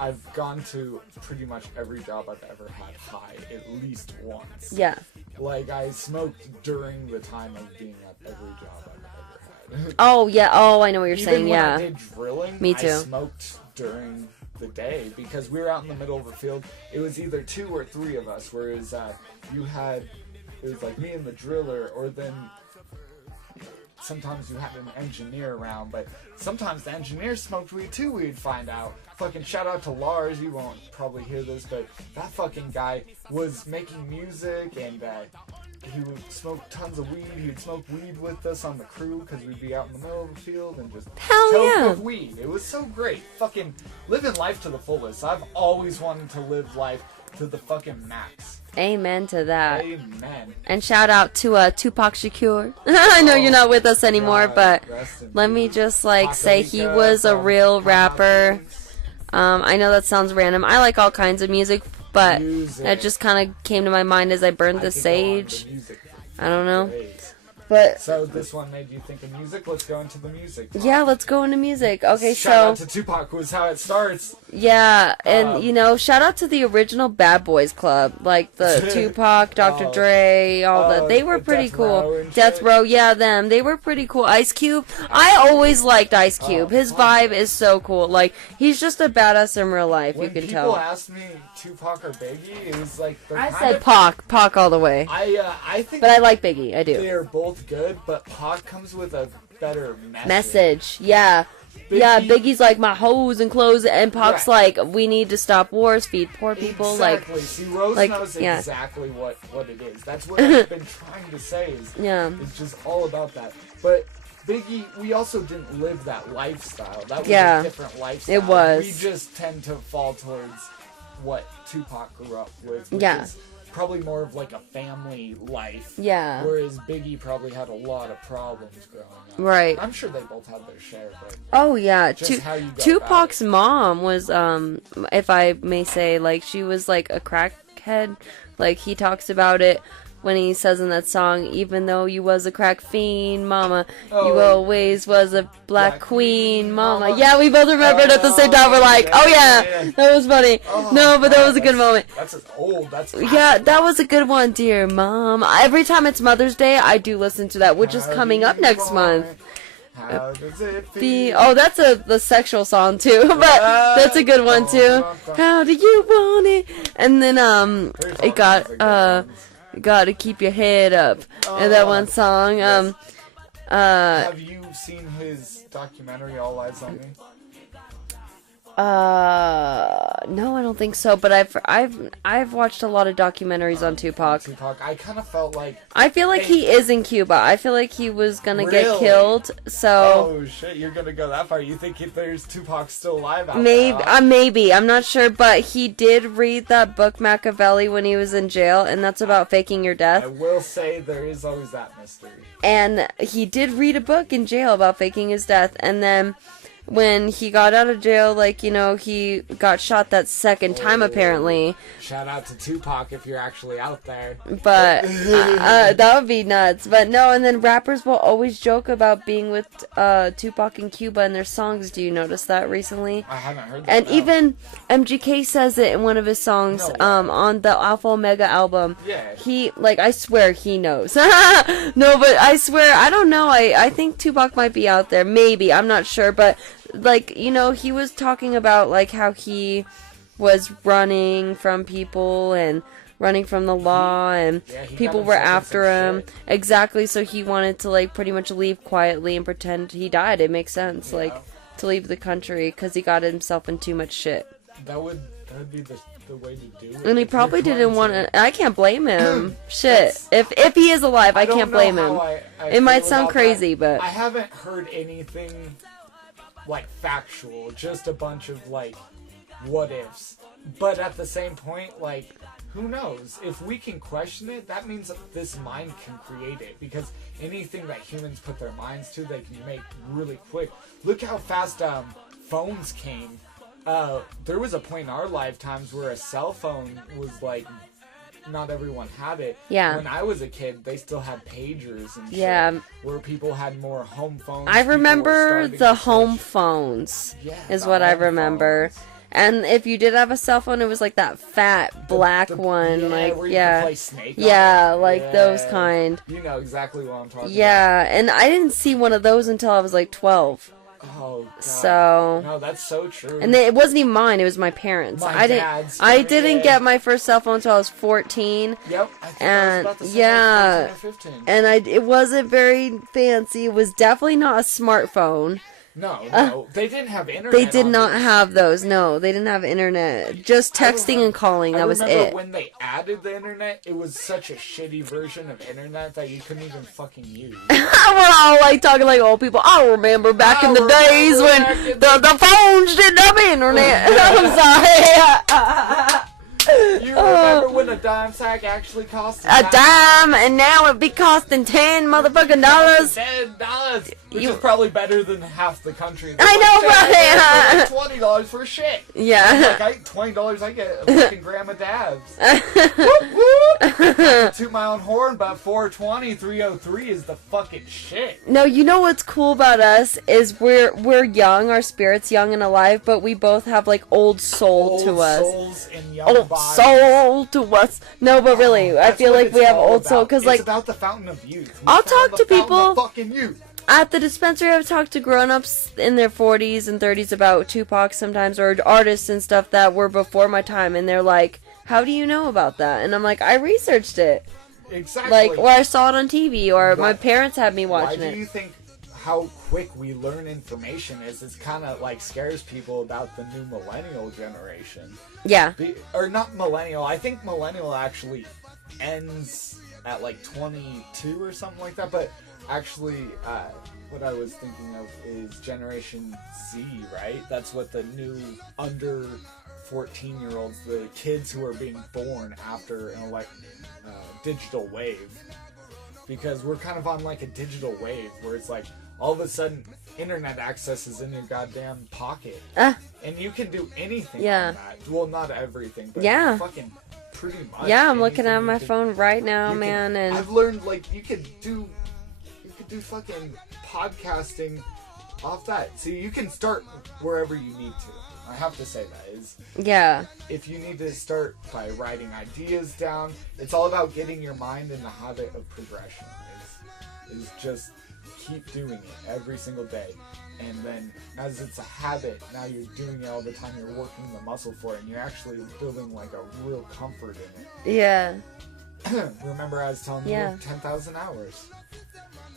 I've gone to pretty much every job I've ever had high at least once. Yeah. Like, I smoked during the time of being at every job I've ever had. Oh yeah. Oh, I know what you're Even saying. when Yeah. I did drilling, Me too. I smoked during the day because we were out in the middle of a field. It was either 2 or 3 of us, whereas it was like me and the driller, or then sometimes you had an engineer around, but sometimes the engineer smoked weed too, we'd find out. Fucking shout out to Lars, you won't probably hear this, but that fucking guy was making music, and he would smoke tons of weed. He would smoke weed with us on the crew because we'd be out in the middle of the field and just Hell choke yeah. with weed. It was so great. Fucking living life to the fullest. I've always wanted to live life to the fucking max. Amen to that. Amen. And shout out to Tupac Shakur. I know you're not with us anymore, God, but rest in let me peace. just like say he Paprika was a from real rapper. Hot I know that sounds random. I like all kinds of music, but Music. that just kind of came to my mind as I burned the I could go on to sage. music for I don't know. days. But So this one made you think of music. Let's go into the music. yeah, let's go into music. Okay, Shout out so to Tupac was how it starts. Yeah, and you know, shout out to the original Bad Boys Club, like the Tupac, Dr. Dre, all that. They were pretty Death cool. Row and Death shit. Row, yeah, them. They were pretty cool. Ice Cube, I always liked Ice Cube. His vibe is so cool. Like, he's just a badass in real life, When you can people tell. asked me Tupac or Biggie, it was like they're I kind said of, Pac all the way. I think But I like Biggie, I do. they're both good, but Pac comes with a better Message, yeah. Yeah, Biggie's like, my hoes and clothes, and Pac's Right. like, we need to stop wars, feed poor people, Exactly. See, Rose like, knows yeah. exactly what it is. That's what I've been trying to say. Yeah. It's just all about that. But Biggie, we also didn't live that lifestyle. That was Yeah. a different lifestyle. It was. We just tend to fall towards what Tupac grew up with. Which Yeah. is probably more of like a family life. Yeah. Whereas Biggie probably had a lot of problems growing up. Right. I'm sure they both had their share, but Oh yeah, Just how you go Tupac's mom was, if I may say, like she was like a crackhead. Like he talks about it when he says in that song, "Even though you was a crack fiend, mama, you Oh. always was a black queen, mama." mama. Yeah, we both remembered at the same time. We're like, "Oh yeah, yeah. that was funny." No, but that was a good moment. That's old. That's Yeah, that was a good one, dear mom. Every time it's Mother's Day, I do listen to that, which is How coming do up you next want month. it? How does it The feel? oh, that's the sexual song too, but that's a good one too. How do you want it? And then it got gotta keep your head up. And that one song Have you seen his documentary All Eyes on Me? no, I don't think so. But I've watched a lot of documentaries on Tupac. I kind of felt like, I feel like he is in Cuba. I feel like he was gonna get Really? killed. So oh shit, you're gonna go that far? You think if there's Tupac still alive out maybe, there? maybe I'm not sure. But he did read that book Machiavelli when he was in jail, and that's about faking your death. I will say there is always that mystery. And he did read a book in jail about faking his death, and then when he got out of jail, like, you know, he got shot that second time apparently. Shout out to Tupac if you're actually out there. But that would be nuts. But no, and then rappers will always joke about being with Tupac in Cuba in their songs. Do you notice that recently? I haven't heard that. And no. even MGK says it in one of his songs No way. on the Alpha Omega album. Yeah. He, like, I swear he knows. No, but I swear, I don't know. I think Tupac might be out there. Maybe. I'm not sure. But, like, you know, he was talking about, like, how he was running from people and running from the law, and Yeah, he people got were himself in after some him. shit. Exactly, so he wanted to, like, pretty much leave quietly and pretend he died. It makes sense, like, to leave the country because he got himself in too much shit. That would be the way to do it. And he if probably you're didn't going want to. I can't blame him. Shit. If he is alive, I don't can't know blame how him. I It might feel sound about crazy, that. but I haven't heard anything like factual, just a bunch of like what ifs. But at the same point, like, who knows? If we can question it, that means that this mind can create it. Because anything that humans put their minds to, they can make really quick. Look how fast phones came. There was a point in our lifetimes where a cell phone was like, not everyone had it. Yeah. When I was a kid, they still had pagers and shit. Yeah. Where people had more home phones. I People were remember starting the to home switch. phones. Yeah, Is the what I home remember. phones. And if you did have a cell phone, it was like that fat black The- one, yeah, like where you yeah, could play Snake on yeah, it. like those Yeah. kind. You know exactly what I'm talking Yeah, and I didn't see one of those until I was like 12. about. Oh, God. So, No, that's so true. and it wasn't even mine; it was my parents. My I dad's didn't. I phone, didn't yeah. get my first cell phone until I was 14. Yep. I think I And was about the same yeah, age, 14 or 15. and it wasn't very fancy. It was definitely not a smartphone. No, they didn't have internet. They did on not this. have those. No, they didn't have internet. Just I texting remember- and calling. That was I remember it. when they added the internet, it was such a shitty version of internet that you couldn't even fucking use. We're all like talking like old people. I remember back in the remember days when back in the phones didn't have internet. I'm sorry. You remember when a dime sack actually cost A dime, and now it be costing $10 motherfucking dollars. $10, which You- is probably better than half the country. I know, right? $20 for shit. Yeah. Like, $20, I get a fucking gram of dabs. Whoop, whoop. toot my own horn, but 420, 303 is the fucking shit. No, you know what's cool about us is we're young, our spirit's young and alive, but we both have like old soul to us. Souls and young Old bodies. soul to us. No, but really, I That's feel what like it's we have all old soul about. because It's like about the fountain of youth. We I'll found talk the to fountain people- of fucking youth. at the dispensary, I've talked to grown-ups in their 40s and 30s about Tupac sometimes, or artists and stuff that were before my time, and they're like, how do you know about that? And I'm like, I researched it. Exactly. Like, or I saw it on TV, or my Why- parents had me watching Why it. do you think how quick we learn information is? It's kind of like scares people about the new millennial generation. Yeah. Or not millennial. I think millennial actually ends at like 22 or something like that. But actually, what I was thinking of is Generation Z, right? That's what the new under 14-year-olds, the kids who are being born after an digital wave. Because we're kind of on like a digital wave where it's like all of a sudden internet access is in your goddamn pocket. And you can do anything Yeah. on that. Well, not everything, but Yeah. fucking pretty much. Yeah, I'm looking anything at you my could- phone right now, you man, could- and I've learned like you could do fucking podcasting off that. So you can start wherever you need to. I have to say that is yeah. if you need to start by writing ideas down, it's all about getting your mind in the habit of progression. Is just keep doing it every single day. And then as it's a habit, now you're doing it all the time, you're working the muscle for it, and you're actually building like a real comfort in it. Yeah. Remember I was telling Yeah. you 10,000 hours.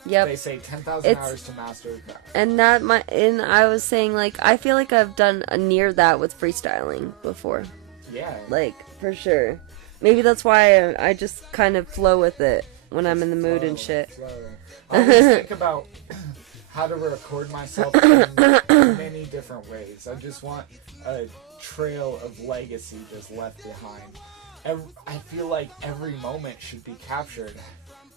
Yep. They say 10,000 It's- hours to master a craft. And I was saying, like, I feel like I've done near that with freestyling before. Yeah. Like, for sure. Maybe that's why I just kind of flow with it when I'm in the mood and shit. I always think about how to record myself in many different ways. I just want a trail of legacy just left behind. I feel like every moment should be captured.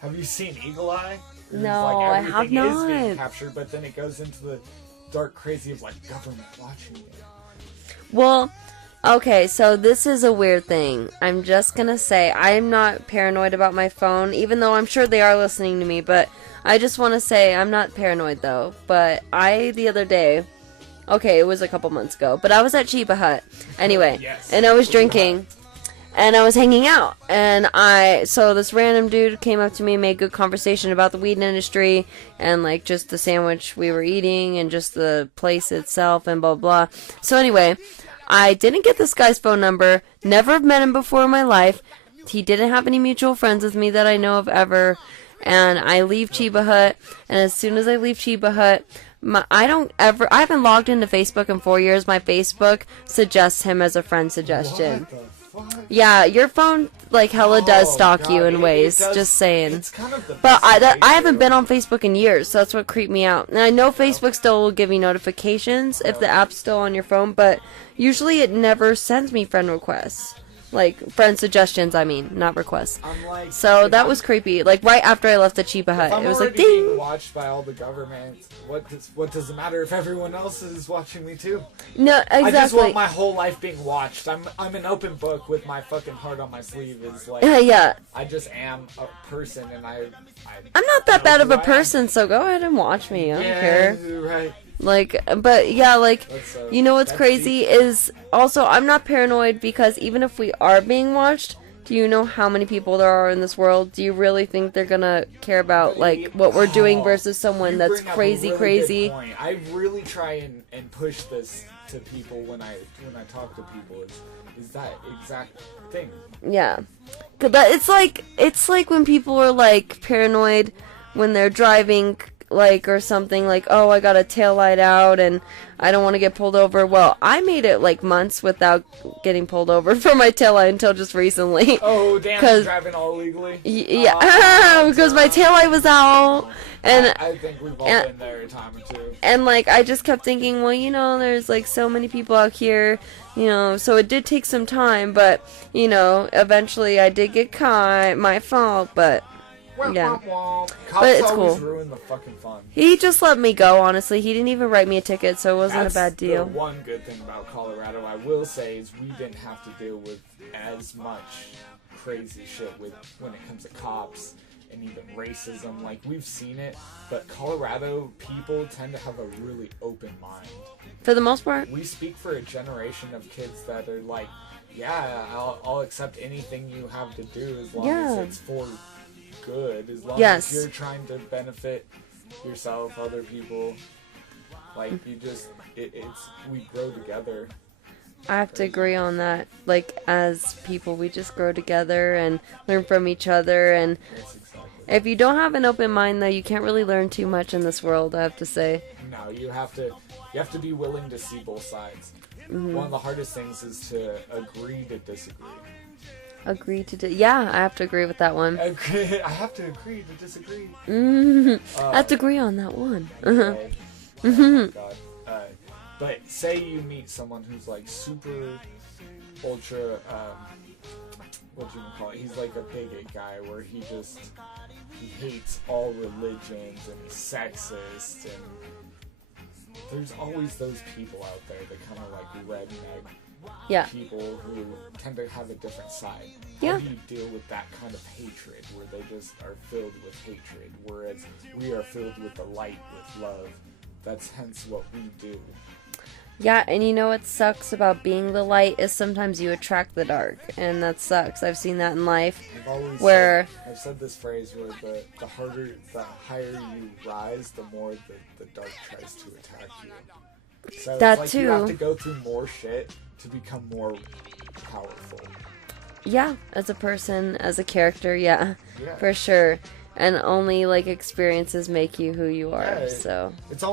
Have you seen Eagle Eye? It's No, like I have everything is being not. captured, but then it goes into the dark crazy of like government watching it. Well, okay, so this is a weird thing. I'm just gonna say, I'm not paranoid about my phone, even though I'm sure they are listening to me, but I just want to say I'm not paranoid though. But the other day, okay, it was a couple months ago, but I was at Chiba Hut anyway, Yes. and I was drinking. And I was hanging out, and so this random dude came up to me and made good conversation about the weed industry, and like just the sandwich we were eating, and just the place itself, and blah blah. So anyway, I didn't get this guy's phone number, never have met him before in my life. He didn't have any mutual friends with me that I know of ever, and I leave Chiba Hut, and as soon as I leave Chiba Hut, I haven't logged into Facebook in 4 years. My Facebook suggests him as a friend suggestion. What the fuck? Yeah, your phone like hella does Oh, stalk God, you in it ways. does- Just saying. It's kind of the But best way I haven't to- been on Facebook in years, so that's what creeped me out. And I know Facebook still will give you notifications if the app's still on your phone, but usually it never sends me friend requests. Like, friend suggestions, I mean, not requests. I'm like, So if that I'm- was creepy. Like, right after I left the Chiba if Hut, I'm it was like, already being ding! watched by all the government, what does it matter if everyone else is watching me too? No, I just want exactly. my whole life being watched. I'm an open book with my fucking heart on my sleeve. Is like Yeah. I just am a person, and I'm not that bad of who a I am. person, so go ahead and watch me. I don't Yeah, care. you're right. Like, but yeah, like, That's, you know what's that's crazy is also I'm not paranoid because even if we are being watched, do you know how many people there are in this world? Do you really think they're gonna care about like what we're doing versus someone You that's bring up a crazy, really crazy? good point. I really try and push this to people when I talk to people. Is that exact thing? Yeah, 'cause it's like when people are like paranoid when they're driving, like, or something, like, oh, I got a tail light out and I don't want to get pulled over. Well, I made it like months without getting pulled over for my tail light until just recently. Oh damn! 'Cause- You're driving all illegally. Yeah, because my tail light was out, and I think we've all and- been there a time or two. and like I just kept thinking, well, you know, there's like so many people out here, you know, so it did take some time, but you know, eventually I did get caught, my fault, but yeah. Cops But it's always cool. ruin the fucking fun. He just let me go, honestly. He didn't even write me a ticket, so it wasn't That's a bad deal. The one good thing about Colorado, I will say, is we didn't have to deal with as much crazy shit with when it comes to cops and even racism. Like, we've seen it, but Colorado people tend to have a really open mind. For the most part. We speak for a generation of kids that are like, yeah, I'll accept anything you have to do as long as it's for good, as long as you're trying to benefit yourself, other people. Like, you just, we grow together. I have to agree on that. Like, as people, we just grow together and learn from each other. And if you don't have an open mind, though, you can't really learn too much in this world, I have to say. No, you have to be willing to see both sides. One of the hardest things is to agree to disagree. Yeah, I have to agree with that one. I have to agree to disagree. I have to agree on that one. Okay. Oh, God. But say you meet someone who's like super ultra, what do you call it? He's like a bigot guy where he hates all religions and he's sexist, and there's always those people out there that kind of like redneck people who tend to have a different side. How do you deal with that kind of hatred where they just are filled with hatred, whereas we are filled with the light, with love? That's hence what we do. Yeah, and you know what sucks about being the light is sometimes you attract the dark, and that sucks. I've seen that in life. I've said this phrase where the higher you rise, the more the dark tries to attack you. So that it's like too. You have to go through more shit to become more powerful. Yeah, as a person, as a character, for sure. And only like experiences make you who you are. So it's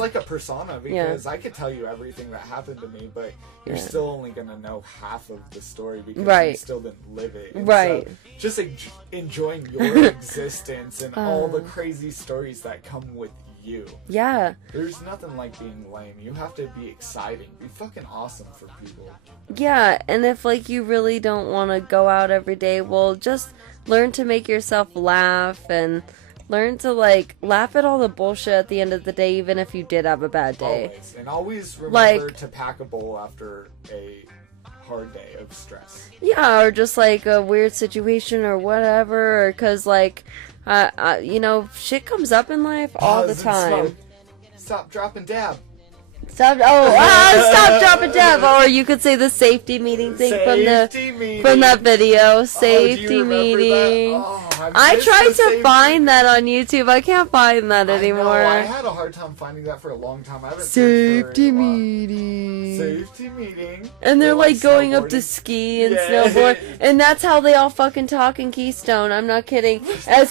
like a persona, because I could tell you everything that happened to me, but you're still only gonna know half of the story because you still didn't live it. And so just enjoying your existence and all the crazy stories that come with you. Yeah. There's nothing like being lame. You have to be exciting. Be fucking awesome for people. Yeah, and if like you really don't want to go out every day, well, just learn to make yourself laugh and learn to like laugh at all the bullshit at the end of the day, even if you did have a bad day. Always remember to pack a bowl after a hard day of stress. Yeah, or just like a weird situation or whatever, or because like you know, shit comes up in life all the time. Stop, drop, and dab. Stop dropping dab. Or you could say the safety meeting thing from that video. Safety meeting. I tried to find that on YouTube. I can't find that anymore. I had a hard time finding that for a long time. I haven't Safety meeting. Safety meeting. And they're like going up to ski and snowboard, and that's how they all fucking talk in Keystone. I'm not kidding.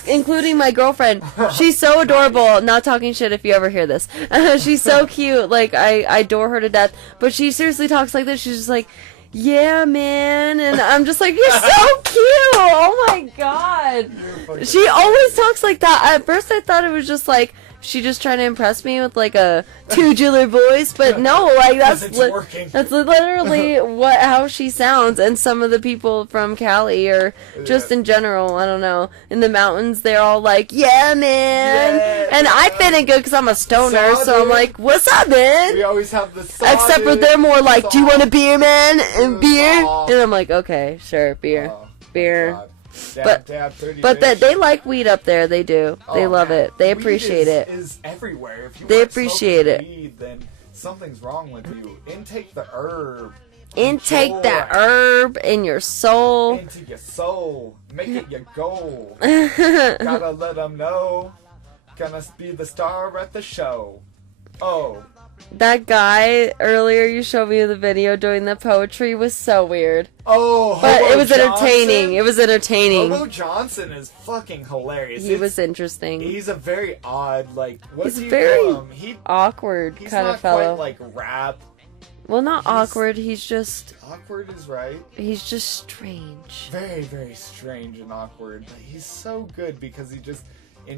Including my girlfriend. She's so adorable. Not talking shit if you ever hear this. She's so cute. Like I adore her to death. But she seriously talks like this. She's just like, yeah, man. And I'm just like, you're so cute. Oh my god. She always talks like that. At first I thought it was just like she just trying to impress me with like a tubular voice, but no, like that's literally how she sounds. And some of the people from Cali, or just in general, I don't know, in the mountains, they're all like, yeah, man. And I fit in good because I'm a stoner, so I'm like, what's up, man? We always have the except for they're more like, do you want a beer, man? And beer? And I'm like, okay, sure, beer. Beer. But they like weed up there. They do. They love it. They appreciate it. Is everywhere. If you they appreciate it. Weed, then something's wrong with you. Intake the herb. Intake that herb in your soul. Into your soul. Make it your goal. Gotta let them know. Gonna be the star at the show. Oh. That guy earlier you showed me the video doing the poetry was so weird. Oh, but Hobo it was entertaining. Johnson? It was entertaining. Hobo Johnson is fucking hilarious. He was interesting. He's a very odd, like, he's very awkward kind of fellow. He's not quite like rap. Well, not awkward. He's just awkward is right. He's just strange. Very, very strange and awkward. But he's so good because he just.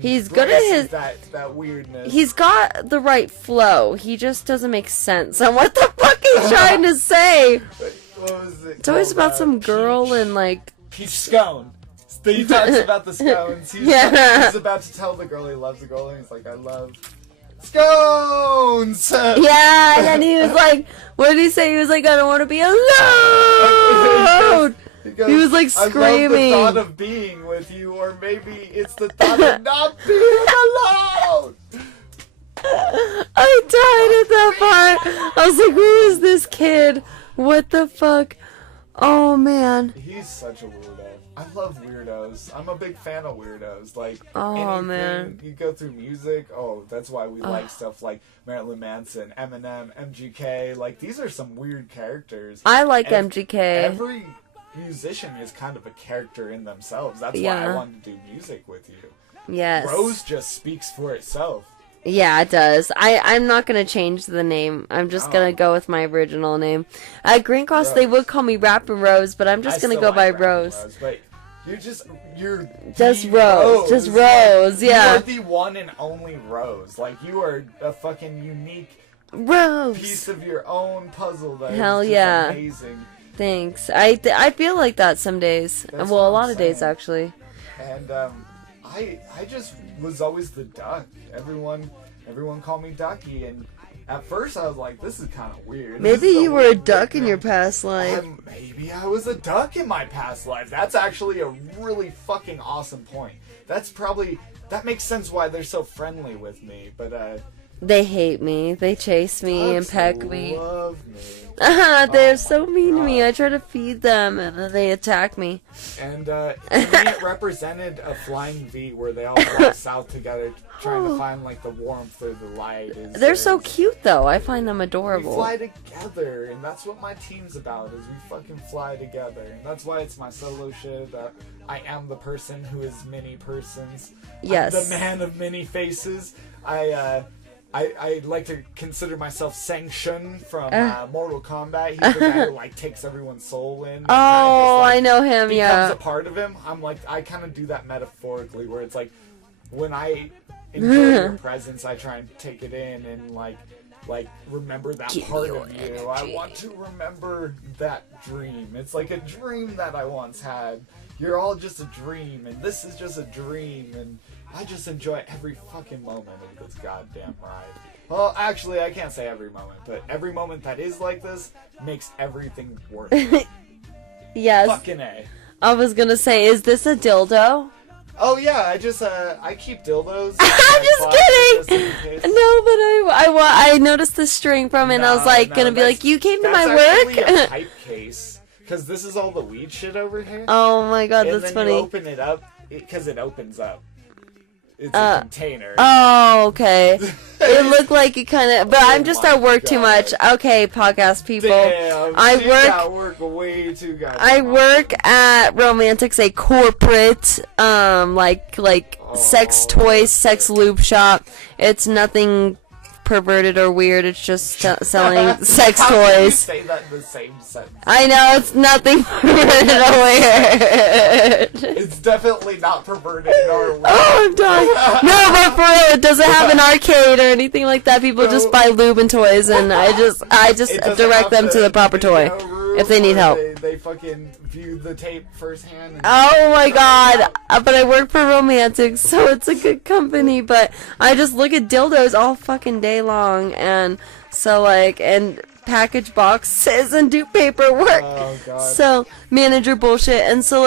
He's good at his that weirdness. He's got the right flow. He just doesn't make sense on what the fuck he's trying to say. What was it? It's always about some girl and like peach scone. He talks about the scones. He's about to tell the girl he loves the girl, and he's like, "I love scones." Yeah, and then he was like, "What did he say?" He was like, "I don't want to be alone." Because He was, like, I screaming. love the thought of being with you, or maybe it's the thought of not being alone. I died at that part. I was like, who is this kid? What the fuck? Oh, man. He's such a weirdo. I love weirdos. I'm a big fan of weirdos. Like, Oh, anything, man. you go through music, that's why we like stuff like Marilyn Manson, Eminem, MGK. Like, these are some weird characters. I like And MGK. Every musician is kind of a character in themselves. That's why Yeah. I wanted to do music with you. Yes. Rose just speaks for itself. Yeah, it does. I'm not gonna change the name. I'm just gonna go with my original name. At Green Cross, they would call me Rappin' Rose, but I'm just I gonna still go like by Rappin' Rose. But you're Just the Rose. Just Like, Rose, yeah. You're the one and only Rose. Like, you are a fucking unique Rose. piece of your own puzzle that Hell is just yeah. amazing. Thanks. I feel like that some days. That's Well, a what lot I'm of days saying. actually. And I just was always the duck. Everyone called me Ducky, and at first I was like, this is kind of weird. Maybe This is you were a weird duck in nickname. your past life. Maybe I was a duck in my past life. That's actually a really fucking awesome point. That makes sense why they're so friendly with me. But They hate me. They chase me and ducks peck me. love me. They're Oh so my mean to me. God. I try to feed them and then they attack me. And to me, it represented a flying V where they all fly south together, trying to find like the warmth or the light. They're so is- cute though. I find them We adorable. fly together, and that's what my team's about, is we fucking fly together. And that's why it's my solo shit. I am the person who is many persons. Yes. I'm the man of many faces. I like to consider myself Sang-Shun from Mortal Kombat. He's the guy who like takes everyone's soul in. Oh, I know him, Becomes yeah. a part of him. I kind of do that metaphorically, where it's like, when I enjoy your presence, I try and take it in and like remember that part of you. I want to remember that dream. It's like a dream that I once had. You're all just a dream, and this is just a dream, and I just enjoy every fucking moment of this goddamn ride. Well, actually, I can't say every moment, but every moment that is like this makes everything worth it. Yes. Fucking A. I was gonna say, is this a dildo? Oh yeah, I keep dildos. I'm just kidding. No, but I noticed the string from it, and I was like, gonna be like, you came to my That's actually a work? pipe case, because this is all the weed shit over here. Oh my god, and that's then funny. you open it up, because it opens up. It's a container. Oh, okay. It looked like it kind of, but I'm just my at work too God. much. Okay, podcast people. Damn, I she work. got work way too goddamn I much. work at Romantics, a corporate, like sex toys, sex lube shop. It's nothing perverted or weird. It's just selling sex How can you toys. say that in the same sentence? I know it's nothing perverted or weird. It's definitely not perverted nor weird. Oh, I'm dying. No, but for real, it doesn't have an arcade or anything like that. People just buy lube and toys, and I just It doesn't direct have them to the proper toy video room if they need where help. They fucking view the tape firsthand. And Oh my god. But I work for Romantics, so it's a good company, but I just look at dildos all fucking day long, and so and package boxes and do paperwork. Oh god. So manager bullshit, and so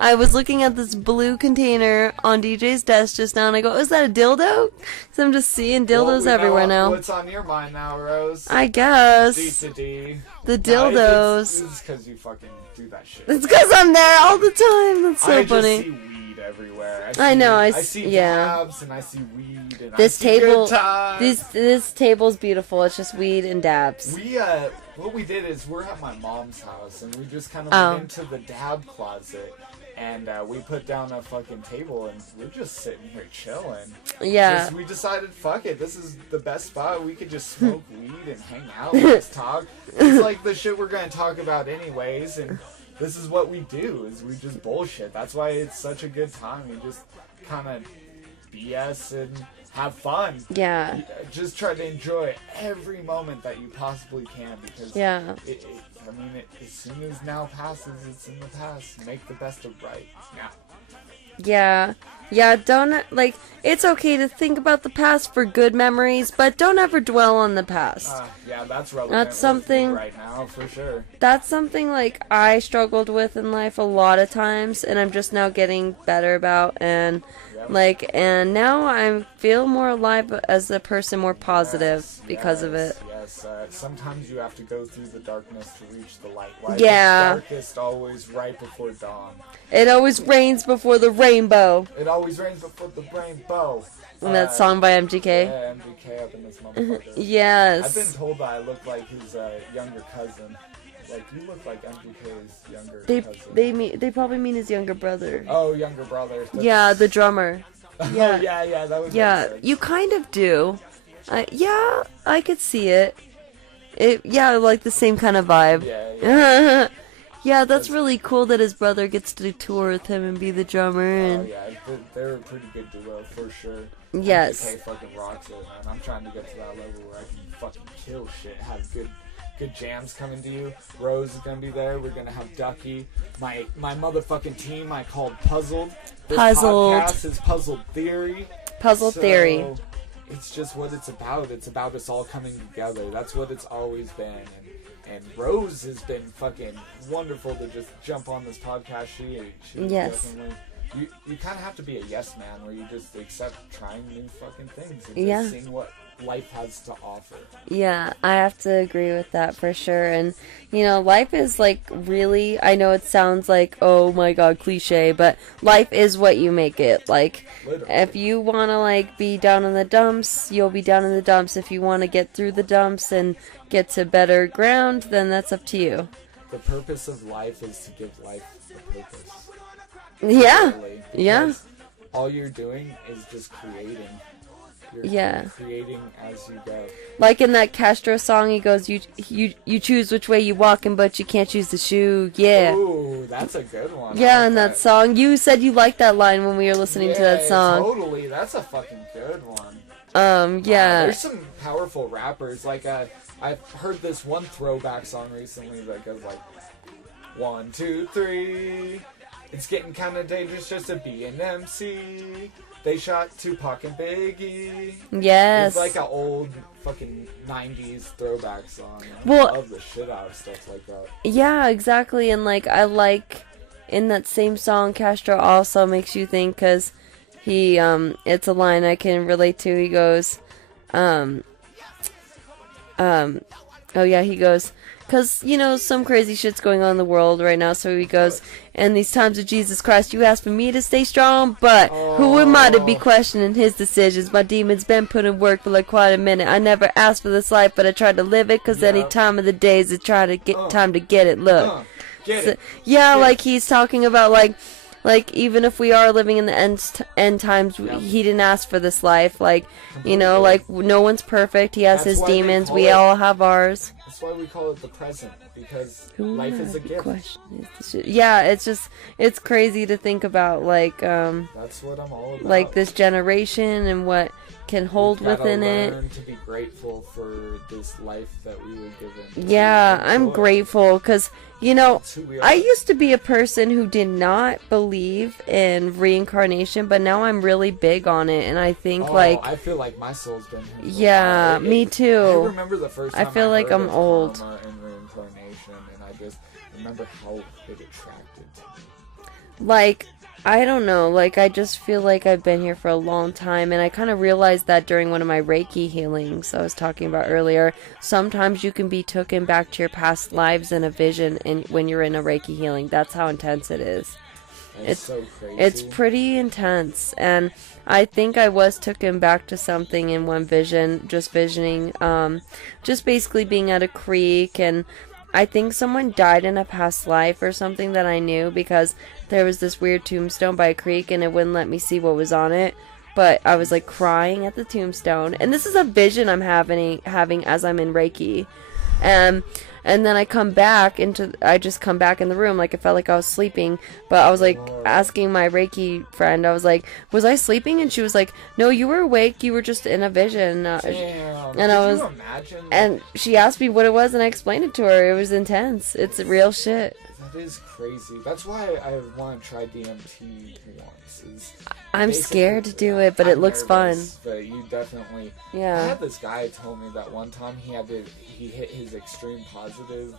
I was looking at this blue container on DJ's desk just now, and I go, is that a dildo? So I'm just seeing Well, dildos we know everywhere now. What's on your mind now, Rose? I guess. D. The dildos. It's because you fucking do that shit. It's because I'm there all the time. That's so I funny. just see weed everywhere. I know, I see yeah. dabs and I see weed and This I see table, good times. this table's beautiful. It's just weed and dabs. We what we did is we're at my mom's house and we just kind of Oh. went into the dab closet and we put down a fucking table and we're just sitting here chilling. Yeah. We decided, fuck it, this is the best spot. We could just smoke weed and hang out and just talk. It's like the shit we're gonna talk about anyways, and this is what we do, is we just bullshit. That's why it's such a good time. You just kind of BS and have fun. Yeah. Just try to enjoy every moment that you possibly can, because Yeah. as soon as now passes, it's in the past. Make the best of right now. Yeah. Yeah, don't, like, it's okay to think about the past for good memories, but don't ever dwell on the past. Yeah, that's relevant. That's something- with me right now for sure. That's something, like, I struggled with in life a lot of times, and I'm just now getting better about, and, Yep. like, and now I feel more alive as a person, more positive because of it. Yes, sometimes you have to go through the darkness to reach the light. Light Yeah. is darkest always right before dawn. It always rains before the rainbow. It always rains before the rainbow. And that song by MGK. Yeah, MGK up in this motherfucker. Yes. I've been told that I look like his younger cousin. Like, you look like MGK's younger cousin. They probably mean his younger brother. Oh, younger brother. That's- Yeah, the drummer. Yeah. yeah, that was Yeah, you kind of do. Yeah, I could see it. Yeah, like the same kind of vibe. Yeah. Yeah, that's really cool that his brother gets to tour with him and be the drummer. Oh, And yeah, they're a pretty good duo, for sure. Yes. MGK fucking rocks it, man. I'm trying to get to that level where I can fucking kill shit, have good jams coming to you. Rose is gonna be there. We're gonna have Ducky. My motherfucking team I called Puzzled. This Puzzled. podcast is Puzzled Theory. Puzzle Theory. It's just what it's about. It's about us all coming together. That's what it's always been. And Rose has been fucking wonderful to just jump on this podcast. She Yes. definitely. You kind of have to be a yes man, where you just accept trying new fucking things and Yeah. just seeing what life has to offer. Yeah, I have to agree with that for sure. And, you know, life is like really, I know it sounds like, oh my god, cliche, but life is what you make it. Like, Literally. if you want to, like, be down in the dumps, you'll be down in the dumps. If you want to get through the dumps and get to better ground, then that's up to you. The purpose of life is to give life a purpose. Yeah. Literally, Yeah. because all you're doing is just creating. You're Yeah. creating as you go. Like in that Castro song, he goes, you choose which way you walking, but you can't choose the shoe. Yeah. Ooh, that's a good one. Yeah, I like and that song. You said you liked that line when we were listening to that song. Totally, that's a fucking good one. Yeah. There's some powerful rappers. Like, I've heard this one throwback song recently that goes like, 1, 2, 3. It's getting kind of dangerous just to be an MC. They shot Tupac and Biggie. Yes. It's like an old fucking 90s throwback song. Well- I love the shit out of stuff like that. Yeah, exactly. And like, I like in that same song, Castro also makes you think, because he, it's a line I can relate to. He goes, oh yeah, he goes, because, you know, some crazy shit's going on in the world right now. So he goes, in these times of Jesus Christ, you ask for me to stay strong, but who am I to be questioning his decisions? My demons been put in work for like quite a minute. I never asked for this life, but I tried to live it, because any time of the day is a try to get time to get it. Look. Get So, it. yeah, like he's talking about like even if we are living in the end times, he didn't ask for this life. Like, you know, like no one's perfect. He has That's his why they demons. call we it- all have ours. That's why we call it the present, because Who life am is I a to gift. question this shit? Yeah, it's crazy to think about like That's what I'm all about. like this generation and what can hold We've gotta within it. learn to be grateful for this life that we were given. Yeah, I'm Enjoy. grateful because, you know, That's who we are. I used to be a person who did not believe in reincarnation, but now I'm really big on it, and I think I feel like my soul's been here. for a yeah, while. me I too. remember the first I time feel like heard I'm of old. karma and reincarnation, and I just remember how it attracted to me. Like, I don't know, like I just feel like I've been here for a long time, and I kind of realized that during one of my Reiki healings I was talking about earlier. Sometimes you can be taken back to your past lives in a vision, and when you're in a Reiki healing, that's how intense it is. It's so crazy. It's pretty intense, and I think I was taken back to something in one vision, just visioning, just basically being at a creek, and I think someone died in a past life or something that I knew, because there was this weird tombstone by a creek and it wouldn't let me see what was on it, but I was like crying at the tombstone, and this is a vision I'm having as I'm in Reiki, and then I just come back in the room, like it felt like I was sleeping, but I was like asking my Reiki friend, I was like, was I sleeping? And she was like, no, you were awake, you were just in a vision. Damn. And I Could was, you imagine? and she asked me what it was, and I explained it to her. It was intense. It's real shit. That is crazy. That's why I want to try DMT once. I'm basically- scared to do it, but it I'm looks nervous, But you definitely. I Yeah. had this guy tell me that one time he hit his extreme positive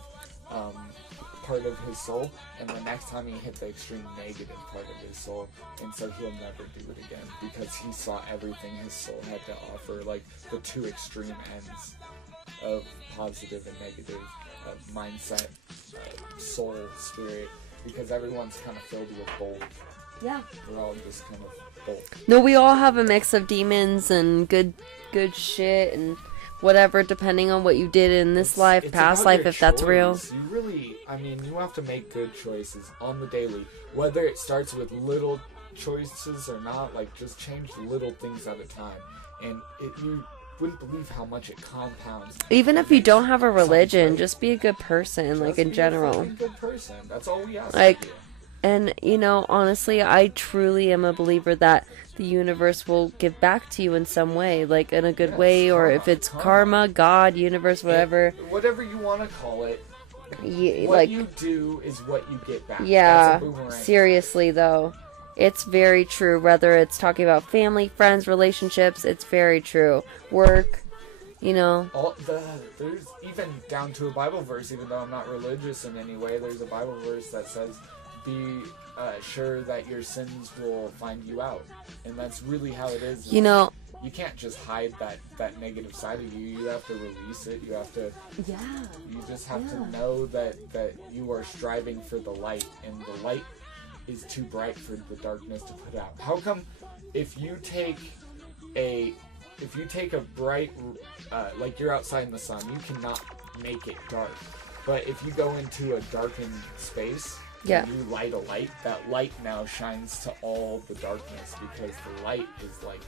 part of his soul, and the next time he hit the extreme negative part of his soul, and so he'll never do it again because he saw everything his soul had to offer, like the two extreme ends of positive and negative, of mindset, soul, spirit, because everyone's kind of filled with both. Yeah. We're all just kind of both. No, we all have a mix of demons and good shit and whatever, depending on what you did in this life, It's past about life, your if that's real. choice. You really, I mean, you have to make good choices on the daily, whether it starts with little choices or not. Like, just change little things at a time, and you wouldn't believe how much it compounds. Even if you don't have a religion, Something. just be a good person, like Just in be a general. fucking good person. That's all we ask. Like, of you. And, you know, honestly, I truly am a believer that the universe will give back to you in some way, like in a good Yes, way, or karma, if it's karma. karma, God, universe, whatever. Whatever you want to call it, what Like, you do is what you get back. yeah, That's a boomerang. seriously though. It's very true, whether it's talking about family, friends, relationships, it's very true. Work, you know. There's even down to a Bible verse, even though I'm not religious in any way, there's a Bible verse that says, be sure that your sins will find you out. And that's really how it is. You know, You can't just hide that negative side of you. You have to release it. You have to. yeah. You just have to know that you are striving for the light, and the light is too bright for the darkness to put out. How come if you take a bright like you're outside in the sun, you cannot make it dark. But if you go into a darkened space, Yeah. and you light a light, that light now shines to all the darkness, because the light is like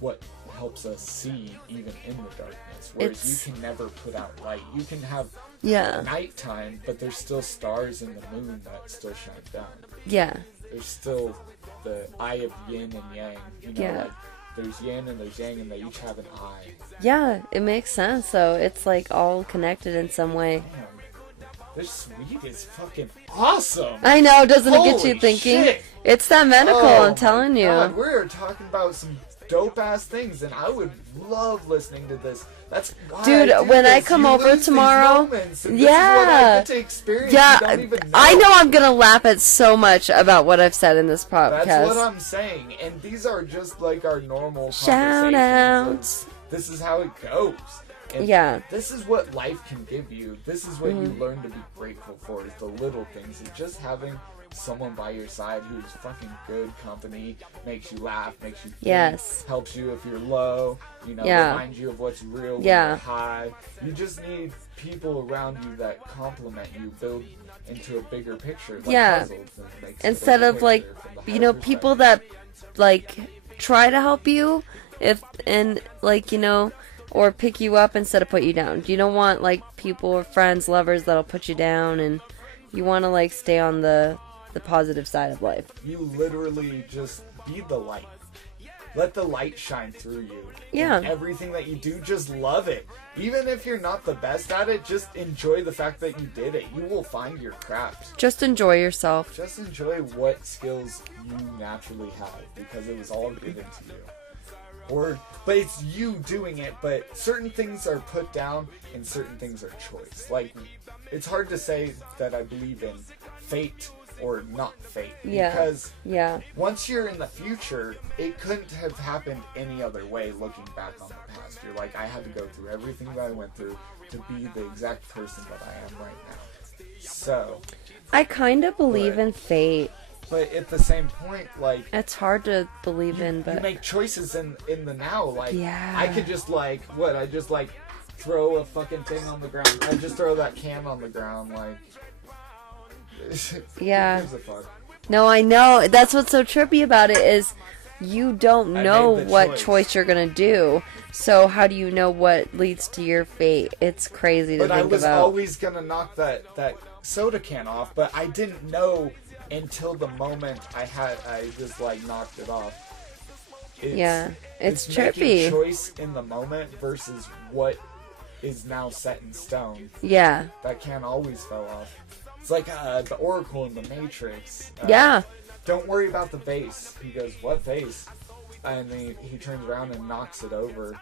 what helps us see even in the darkness. Whereas you can never put out light. You can have Yeah. nighttime, but there's still stars in the moon that still shine down. Yeah. There's still the eye of yin and yang. You know, Yeah. like there's yin and there's yang, and they each have an eye. Yeah, it makes sense though. It's like all connected in some way. Damn, this weed is fucking awesome. I know, doesn't it get Holy you thinking? shit. It's that medical, Oh I'm telling my you. God, we're talking about some dope ass things, and I would love listening to this. That's why Dude, I do when I this. come You over lose these tomorrow- moments, and Yeah. this is what I get to experience. Yeah, You don't even know. I know I'm gonna laugh at so much about what I've said in this podcast. That's what I'm saying, and these are just like our normal Shout conversations. outs. This is how it goes. And Yeah. this is what life can give you. This is what you Mm-hmm. learn to be grateful for, is the little things. It's just having someone by your side who's fucking good company, makes you laugh, makes you think, Yes. helps you if you're low, you know, Yeah. reminds you of what's real when Yeah. you're high. You just need people around you that complement you, build into a bigger picture. Like Yeah. puzzles, and makes a Instead bigger of like, picture from the you know, higher people perspective. that like try to help you, like, you know, or pick you up instead of put you down. You don't want like people or friends, lovers that'll put you down, and you want to like stay on the positive side of life. You literally just be the light. Let the light shine through you. Yeah. And everything that you do, just love it. Even if you're not the best at it, just enjoy the fact that you did it. You will find your craft. Just enjoy yourself. Just enjoy what skills you naturally have, because it was all given to you. But it's you doing it, but certain things are put down and certain things are choice. Like, it's hard to say that I believe in fate or not fate. Yeah. Because Yeah. once you're in the future, it couldn't have happened any other way looking back on the past. You're like, I had to go through everything that I went through to be the exact person that I am right now. So, I kind of believe But- in fate. but at the same point, like, It's hard to believe in, you but make choices in the now. Like, Yeah. I could just like, I just like throw a fucking thing on the ground. I just throw that can on the ground, like. Yeah. Who gives a fuck? no, I know. That's what's so trippy about it is you don't I know made the what choice. choice you're gonna do. So how do you know what leads to your fate? It's crazy to But I think was about. always gonna knock that soda can off, but I didn't know until the moment I just like knocked it off. It's making trippy. choice in the moment versus what is now set in stone. Yeah. That can always fell off. It's like the Oracle in the Matrix. Yeah. Don't worry about the vase. He goes, what vase? And he turns around and knocks it over.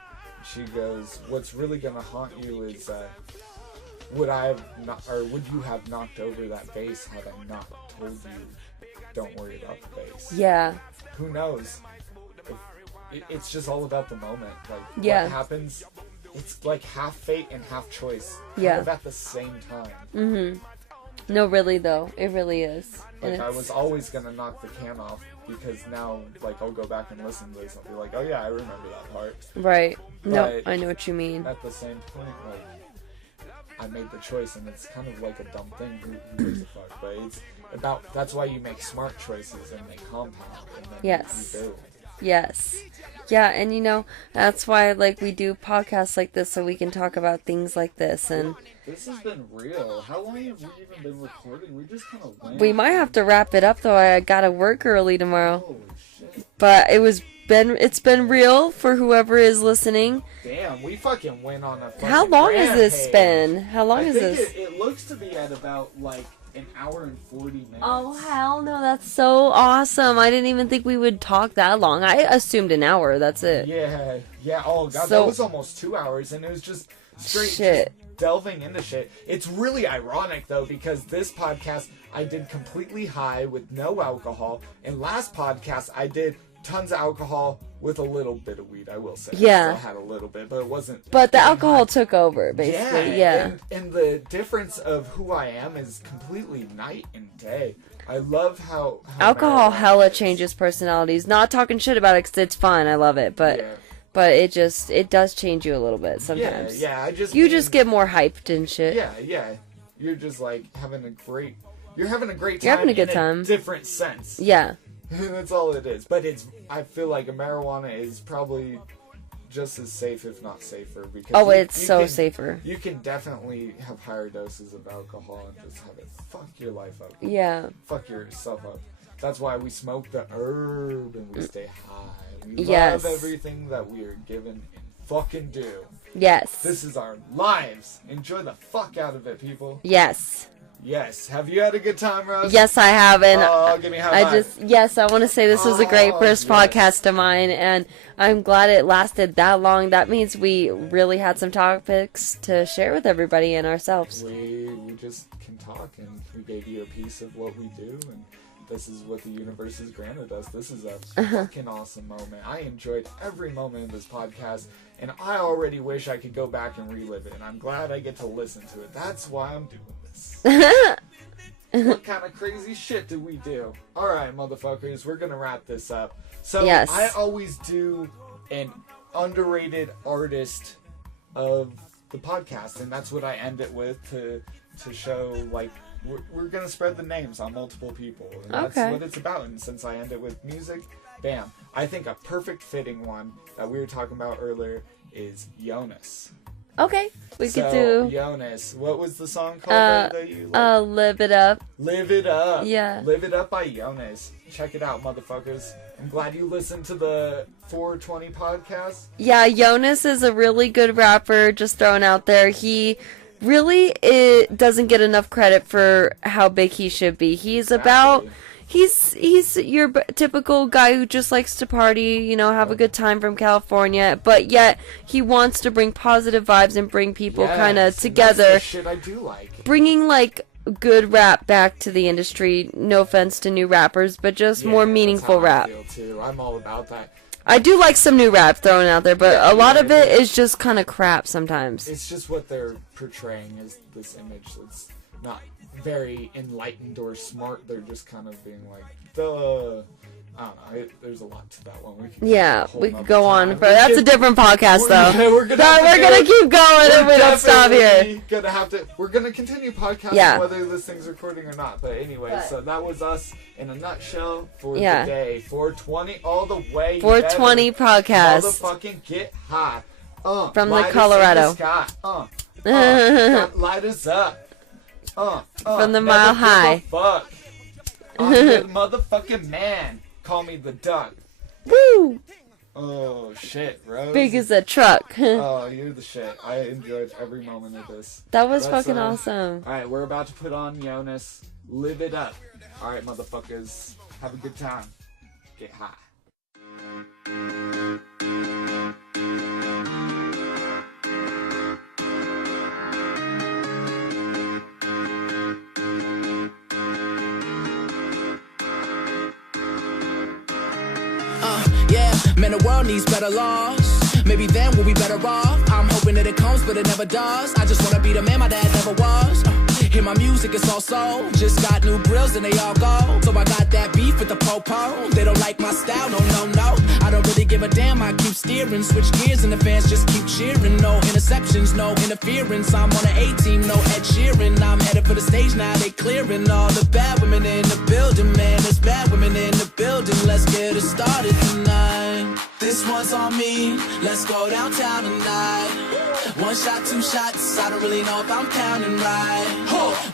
She goes, what's really gonna haunt you is would you have knocked over that vase had I not told you don't worry about the vase? Yeah. Who knows? It's just all about the moment. Like Yeah. what happens, it's like half fate and half choice. Yeah. Kind of at the same time. Mm-hmm. No, really though, it really is. Like And I it's- was always gonna knock the can off because now, like, I'll go back and listen to this and be like, oh yeah, I remember that part. Right. No, But I know what you mean. At the same point, like, I made the choice, and it's kind of like a dumb thing. Who gives a fuck? But it's about. That's why you make smart choices and they compound. And then Yes. You do. Yes. Yeah, and you know, that's why like we do podcasts like this so we can talk about things like this, and This has been real. How long have we even been recording? We just kind of went. we might have to wrap it up though. I gotta work early tomorrow. Holy shit. But it's been real for whoever is listening. Damn, we fucking went on a fucking How long has this rampage. been? How long I is think this? It looks to be at about like an hour and 40 minutes. Oh hell no, that's so awesome. I didn't even think we would talk that long. I assumed an hour, that's it. Yeah. Oh god, So- that was almost 2 hours, and it was just straight Shit. just delving into shit. It's really ironic though, because this podcast I did completely high with no alcohol, and last podcast I did tons of alcohol with a little bit of weed. I will say, Yeah. I still had a little bit, but it wasn't. But the alcohol took over, basically. Yeah. And the difference of who I am is completely night and day. I love how Alcohol marijuana hella is. changes personalities. Not talking shit about it because it's fun. I love it. But Yeah. but it does change you a little bit sometimes. Yeah. I just You mean- just get more hyped and shit. Yeah. You're just like having a great time. You're having a good time. In a different sense. Yeah. That's all it is. But I feel like a marijuana is probably just as safe, if not safer. Because Oh, you- it's you so can- safer. You can definitely have higher doses of alcohol and just have it fuck your life up. Yeah. Fuck yourself up. That's why we smoke the herb and we stay high. We Yes. love everything that we are given and fucking do. Yes. This is our lives. Enjoy the fuck out of it, people. Yes. Yes. Have you had a good time, Rose? Yes, I have, and Oh, give me a high five. I want to say this was a great Oh, first yes. podcast of mine, and I'm glad it lasted that long. That means we really had some topics to share with everybody and ourselves. We just can talk, and we gave you a piece of what we do, and this is what the universe has granted us. This is a fucking awesome moment. I enjoyed every moment of this podcast, and I already wish I could go back and relive it, and I'm glad I get to listen to it. That's why I'm doing this. What kind of crazy shit do we do? Alright, motherfuckers, we're gonna wrap this up. So, Yes. I always do an underrated artist of the podcast, and that's what I end it with to show, like, we're gonna spread the names on multiple people, and that's Okay. what it's about. And since I end it with music, bam. I think a perfect fitting one that we were talking about earlier is Jonas. Okay, we So, could do Jonas. What was the song called that you Live It Up. Live It Up. Yeah. Live It Up by Jonas. Check it out, motherfuckers. I'm glad you listened to the 420 podcast. Yeah, Jonas is a really good rapper, just throwing out there. He really doesn't get enough credit for how big he should be. He's about... He's your typical guy who just likes to party, you know, have a good time from California, but yet he wants to bring positive vibes and bring people kind of Yes, together, That's the shit I do like. bringing like good rap back to the industry. No offense to new rappers, but just more Yeah, meaningful that's how rap. I feel too. I'm all about that. I do like some new rap thrown out there, but Yeah, a lot yeah, of it yeah. is just kind of crap sometimes. It's just what they're portraying is this image that's not very enlightened or smart. They're just kind of being like, duh. I don't know. There's a lot to that one. We can Yeah, whole we nother could go on. time. But that's a different podcast, though. We're gonna No, have to we're do gonna it. keep going if we don't stop here. Definitely gonna have to. We're gonna continue podcasting Yeah. whether this thing's recording or not. But anyway, But- so that was us in a nutshell for Yeah. the day. 420 all the way. 420 better. podcast. Motherfucking get high. From the lighters in Colorado. the sky. Got lighters up. From the never Mile give a High. Fuck. I'm the motherfucking man. Call me the duck. Woo! Oh shit, Rose. Big as a truck. Oh, you're the shit. I enjoyed every moment of this. That was That's, fucking awesome. Alright, we're about to put on Jonas. Live it up. Alright, motherfuckers. Have a good time. Get high. Yeah, man, the world needs better laws. Maybe then we'll be better off. I'm hoping that it comes, but it never does. I just wanna be the man my dad never was. Hear my music, it's all soul. Just got new grills and they all go. So I got that beef with the po-po. They don't like my style, no, no, no. I don't really give a damn, I keep steering. Switch gears and the fans just keep cheering. No interceptions, no interference. I'm on an A-team, no Ed Sheeran. I'm headed for the stage now, they clearing. All the bad women in the building, man. There's bad women in the building. Let's get it started tonight. This one's on me, let's go downtown tonight. One shot, two shots, I don't really know if I'm counting right.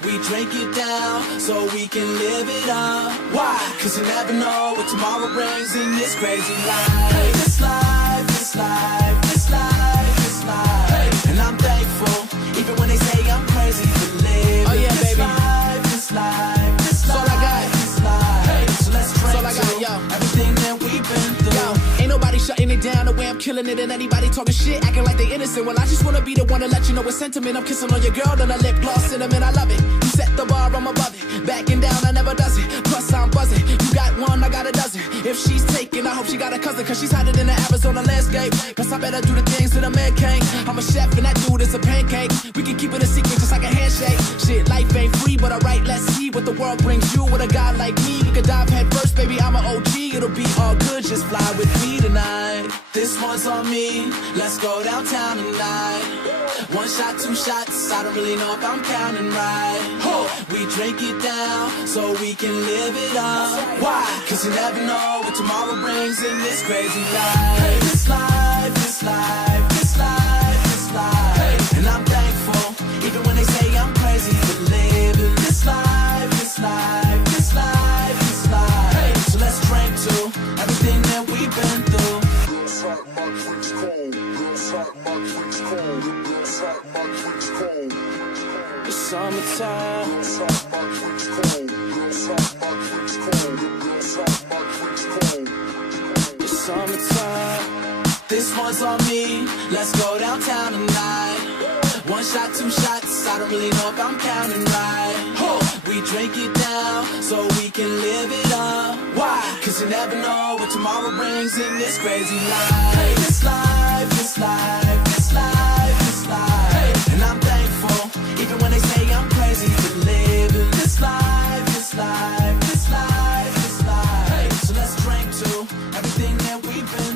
We drink it down, so we can live it up. Why? Cause you never know what tomorrow brings in this crazy life. Hey, this life, this life, this life, this life. Hey. And I'm thankful, even when they say I'm crazy to live. Oh yeah, this baby. Life, this life, this life, all I got. This life. Hey. So let's drink all I got, yo. Everything that we've been through. Yo. Ain't nobody shutting it down the way I'm killing it, and anybody talking shit, acting like they innocent. Well, I just wanna be the one to let you know it's sentiment. I'm kissing on your girl, then I lip gloss cinnamon. I love it. You set the bar, I'm above it. Backing down, I never does it. Plus I'm buzzing. You got one, I got a dozen. If she's taken, I hope she got a cousin, cause she's hotter than the Arizona landscape. Plus I better do the things that a man can't. I'm a chef and that dude is a pancake. We can keep it a secret just like a handshake. Shit, life ain't free, but alright, let's see what the world brings you. With a guy like me, we could dive head first, baby. I'm an OG, it'll be all good. Just fly with me tonight. This one's on me, let's go downtown tonight. One shot, two shots, I don't really know if I'm counting right. We drink it down, so we can live it up. Why? Cause you never know what tomorrow brings in this crazy life. Hey, this life, this life, this life, this life. Hey. And I'm thankful, even when they say I'm crazy for living this life, this life, this life, this life. Hey. So let's drink to everything that we've been through. It's summertime. It's summertime. This one's on me, let's go downtown tonight. One shot, two shots, I don't really know if I'm counting right. We drink it down, so we can live it up. Why? Cause you never know what tomorrow brings in this crazy life. Hey, this life, this life, this life, this life. Hey. And I'm thankful, even when they say I'm crazy for living this life, this life, this life, this life. Hey. So let's drink to everything that we've been